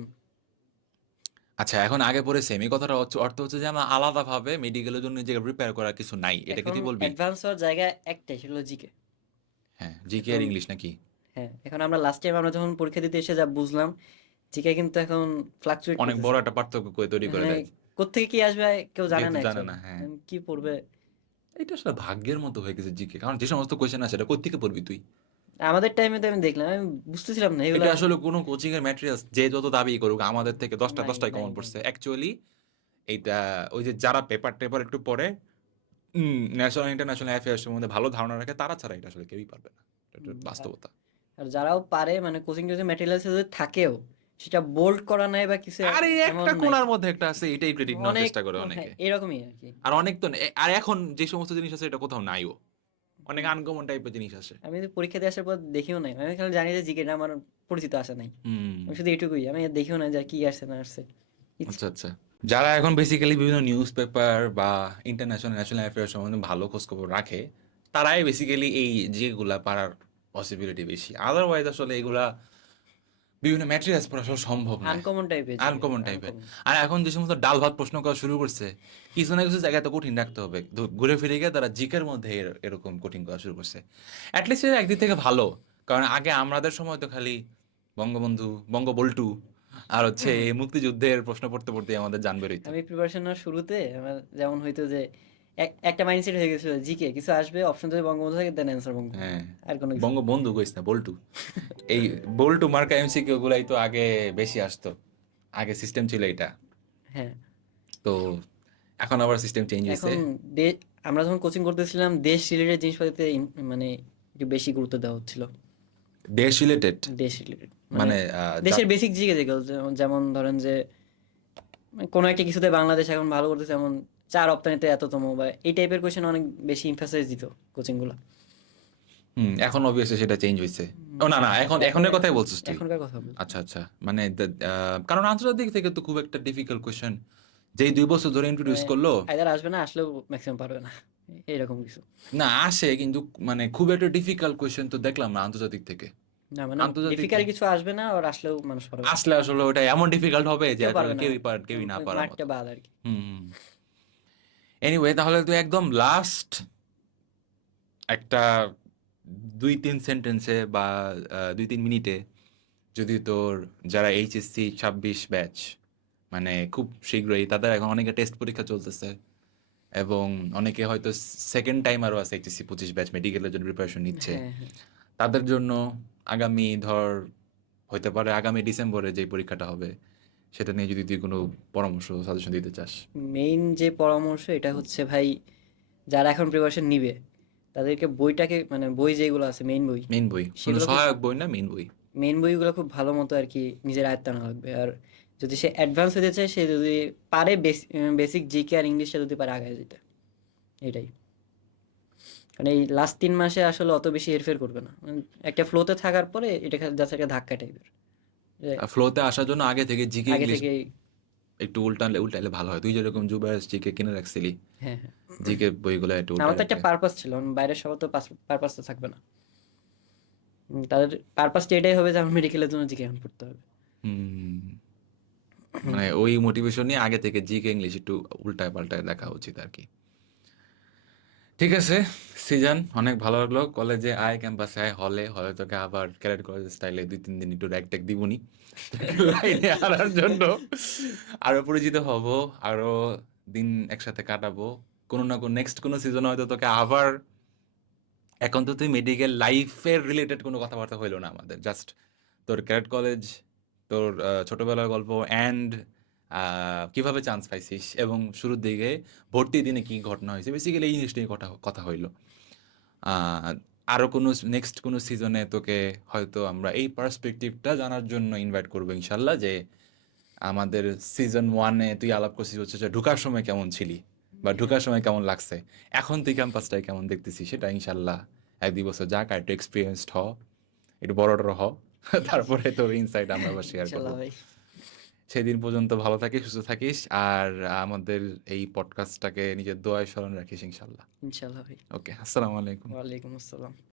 আচ্ছা, এখন আগে পরে সেম এই কথাটা অর্থ হচ্ছে যে আমার আলাদাভাবে মেডিকেলের জন্য নিজেকে প্রিপেয়ার করার কিছু নাই, এটা কি এখন তুই বলবি? অ্যাডভান্স হওয়ার জায়গা একটাই, সেটা হলো জিকে। হ্যাঁ, জিকে আর এখন ইংলিশ নাকি? হ্যাঁ, এখন আমরা লাস্ট টাইম আমরা যখন পরীক্ষা দিতে এসে যা বুঝলাম, জিকে কিন্তু এখন ফ্লাকচুয়েট অনেক করতেছে। বড় একটা পার্থক্য তৈরি করে হ্যাঁ, দেয়। কোত্থেকে কি আসবে কেউ জানে যেহেতু না জানে অ্যাকচুয়ালি। না, হ্যাঁ। কি পড়বে? এটা আসলে ভাগ্যের মতো হয়ে গেছে জিকে, কারণ যে সমস্ত কোয়েশ্চেন আছে এটা কোত্থেকে পড়বি তুই? আমাদের টাইমে তো আমি দেখলাম, আমি বুঝতেছিলাম না এগুলা। এটা আসলে কোনো কোচিং এর ম্যাটেরিয়ালস যে যত দাবি করুক আমাদের থেকে দশটা নাই দশটাই নাই কমন নাই পড়ছে অ্যাকচুয়ালি। এইটা ওই যে যারা পেপার টেপার একটু পড়ে, ন্যাশনাল ইন্টারন্যাশনাল অ্যাফেয়ার্স এর মধ্যে ভালো ধারণা রাখে, তারা ছাড়া এটা আসলে কেউই পারবে না। এটা আর বাস্তবতা। আর যারাও পারে মানে কোচিং টোচিং ম্যাটেরিয়ালস যদি থাকেও, সেটা বোল্ড করা নাই বা কিছু আরে এমন একটা নাই। কোণার মধ্যে একটা আছে, এটাই ক্রেডিট নেওয়ার অনেক, চেষ্টা করে হ্যাঁ অনেকে। এরকমই আর কি। আর অনেক তো আর এখন যে সমস্ত জিনিস আছে এটা কোথাও নাইও, অনেক আনকমন টাইপের জিনিস আসে। আমি তো পরীক্ষা দিয়ে আসার পর দেখিও নাই, আমি খালি জানি যে জিকেটা আমার পরিচিত আসা নাই। হুম। আমি শুধু এটুকুই, আমি আর দেখিও না যে কি আসছে না আসছে। আচ্ছা আচ্ছা। যারা এখন বেসিক্যালি বিভিন্ন নিউজ পেপার বা ইন্টারন্যাশনাল ন্যাশনাল অ্যাফেয়ার্স সম্বন্ধে ভালো খোঁজখবর রাখে, তারাই বেসিক্যালি এই যেগুলা পারার পসিবিলিটি বেশি। আদারওয়াইজ আসলে এগুলা বিভিন্ন ম্যাটেরিয়ালস পড়া আসলে সম্ভব নয়। আনকমন টাইপের জিকে, আনকমন টাইপের। আনকমন। আর এখন যে সমস্ত ডাল ভাত প্রশ্ন করা শুরু করছে, কিছু না কিছু জায়গায় তো কঠিন রাখতে হবে। ঘুরে ফিরে গিয়ে তারা জিকের মধ্যে এরকম কঠিন করা শুরু করছে। অ্যাটলিস্ট এটা একদিক থেকে ভালো, কারণ আগে আমাদের সময় তো খালি বঙ্গবন্ধু, বঙ্গবল্টু আর হচ্ছে এই মুক্তিযুদ্ধের প্রশ্ন পড়তে পড়তে আমাদের জান বের হইতো। আমি প্রিপারেশন নেওয়ার শুরুতে আমার যেমন হইতো যে একটা মাইন্ডসেট হয়ে গেছিল, জিকে কিছু আসবে, অপশন যদি বঙ্গবন্ধু থাকে দেন অ্যান্সার বঙ্গবন্ধু, হ্যাঁ, আর কোনো কিছু না। বঙ্গবন্ধু কইস না, বল্টু। এই বল্টু মার্কা এমসিকিউ গুলাই তো আগে বেশি আসতো, আগে সিস্টেম ছিল এটা। হ্যাঁ, তো এখন আবার সিস্টেম চেঞ্জ হয়েছে। এখন আমরা যখন কোচিং করতেছিলাম দেশ রিলেটেড জিনিসপাতিতে মানে একটু বেশি গুরুত্ব দেওয়া হচ্ছিল। দেশ রিলেটেড দেশ রিলেটেড মানে মানে দেশের বেসিক জিকে যেগুলো, যেমন ধরেন যে মানে কোনো একটা কিছুতে বাংলাদেশ এখন ভালো করতেছে, যেমন চা রপ্তানিতে এততম, বা এই টাইপের কোয়েশ্চেন অনেক বেশি ইমফাসাইজ দিত কোচিং গুলো। এখন অবভিয়াসলি সেটা চেঞ্জ হয়েছে। ও না না, এখন এখন এখনের কথাই বলছিস তুই? এখনকার কথা বলছি। আচ্ছা আচ্ছা, মানে কারণ আন্তর্জাতিক থেকে তো খুব একটা ডিফিকাল্ট কোয়েশ্চেন যেই 2 বছর ধরে ইন্ট্রোডিউস মানে করলো। আইদার আসবে না, আসলেও ম্যাক্সিমাম পারবে না, এরকম কিছু। না আসে, কিন্তু মানে খুব একটা ডিফিকাল্ট কোয়েশ্চেন তো দেখলাম না আন্তর্জাতিক থেকে। না মানে আন্তর্জাতিক ডিফিকাল্ট কিছু আসবে না, আর আসলেও মানুষ পারবে না, আসলে আসলে ওটা এমন ডিফিকাল্ট হবে যে কেউ আসলে পারবে না, কেউই না ওই পারার মাঠটা মতো। বাদ আর কি। হুম। এনিওয়ে, তাহলে তুই একদম লাস্ট একটা 2-3 সেন্টেন্সে বা 2-3 মিনিটে যদি তোর যারা এইচএসসি 26 ব্যাচ, মানে খুব শীঘ্রই তাদের এখন অনেকে টেস্ট পরীক্ষা চলতেছে, এবং অনেকে হয়তো সেকেন্ড টাইম আরও আছে এইচএসসি 25 ব্যাচ মেডিকেলের জন্য প্রিপারেশন নিচ্ছে, হ্যাঁ হ্যাঁ, তাদের জন্য আগামী ধর হতে পারে আগামী ডিসেম্বরে যে পরীক্ষাটা হবে সেটা নিয়ে যদি তুই কোনো পরামর্শ সাজেশন দিতে চাস। মেইন যে পরামর্শ এটা হচ্ছে ভাই, যারা এখন প্রিপারেশন নিবে তাদেরকে বইটাকে মানে বই যেগুলো আছে মেইন বই, মেইন বই, কোনো সেগুলো খুব, সহায়ক বই না, মেইন বই। মেইন বইগুলো খুব ভালো মতো আর কি নিজের আয়ত্তে আনা লাগবে। আর যদি সে অ্যাডভান্স হতে চায়, সে যদি পারে বেসিক জিকে আর ইংলিশটা যদি পারে আগায় যেতে, এটাই। কারণ এই লাস্ট 3 মাসে আসলে অত বেশি হেরফের করবে না, একটা ফ্লোতে থাকার পরে এটা জাস্ট একটা ধাক্কা টাইপের, ফ্লোতে আসার জন্য আগে থেকে জিকে আগে ইংলিশ থেকেই। একটু উল্টাইলে ভালো হয়। তুই যেরকম জুবাইর জিকে কিনে রাখছিলি, হ্যাঁ হ্যাঁ, জিকে বইগুলো একটু আমার উল্টায় তো একটা রাখলে। পারপাস ছিল, বাইরের সবার তো পারপাস তো থাকবে না। তাদের পারপাসটা এটাই হবে যে আমার মেডিকেলের জন্য জিকে এখন পড়তে হবে। হুম। মানে ওই মোটিভেশন নিয়ে আগে থেকে জিকে ইংলিশ একটু উল্টায় পাল্টায় দেখা উচিত আর কি। ঠিক আছে সিজন, অনেক ভালো লাগলো। কলেজে আয়, ক্যাম্পাসে আয়, হলে হলে তোকে আবার ক্যারেট কলেজ স্টাইলে 2-3 দিন একটু র্যাক ট্যাক দিবনি লাইনে আনার জন্য। আরো পরিচিত হব, আরো দিন একসাথে কাটাবো। কোনো না কোনো নেক্সট কোনো সিজন হয়তো তোকে আবার, এখন তো তুই মেডিকেল লাইফের রিলেটেড কোনো কথাবার্তা হইলো না আমাদের, জাস্ট তোর ক্যারেট কলেজ, তোর ছোটবেলার গল্প অ্যান্ড কিভাবে চান্স পাইছিস এবং শুরুর দিকে ভর্তির দিনে কি ঘটনা হয়েছে, বেসিক্যালি এই জিনিস নিয়ে কথা কথা হইলো। আহ, আরো কোনো নেক্সট কোনো সিজনে তোকে হয়তো আমরা এই পার্সপেক্টিভটা জানার জন্য ইনভাইট করবো ইনশাল্লাহ, যে আমাদের সিজন 1-এ তুই আলাপ করছিস হচ্ছে যে ঢুকার সময় কেমন ছিলি বা হ্যাঁ, ঢুকার সময় কেমন লাগছে, এখন তুই ক্যাম্পাসটাই কেমন দেখতেছিস, সেটা ইনশাল্লাহ 1-2 বছর যাক আর একটু এক্সপিরিয়েন্সড হ, একটু বড়-টড় হও। তারপরে তোর ইনসাইট আমরা আবার শেয়ার করব। ইনশাল্লাহ ভাই। সেদিন পর্যন্ত ভালো থাকিস, সুস্থ থাকিস। আর আমাদের এই পডকাস্টটাকে নিজের দোয়ায় স্মরণ রাখিস ইনশাআল্লাহ। ইনশাল্লাহ ভাই। ওকে, আসসালামু আলাইকুম। ওয়ালাইকুম আসসালাম।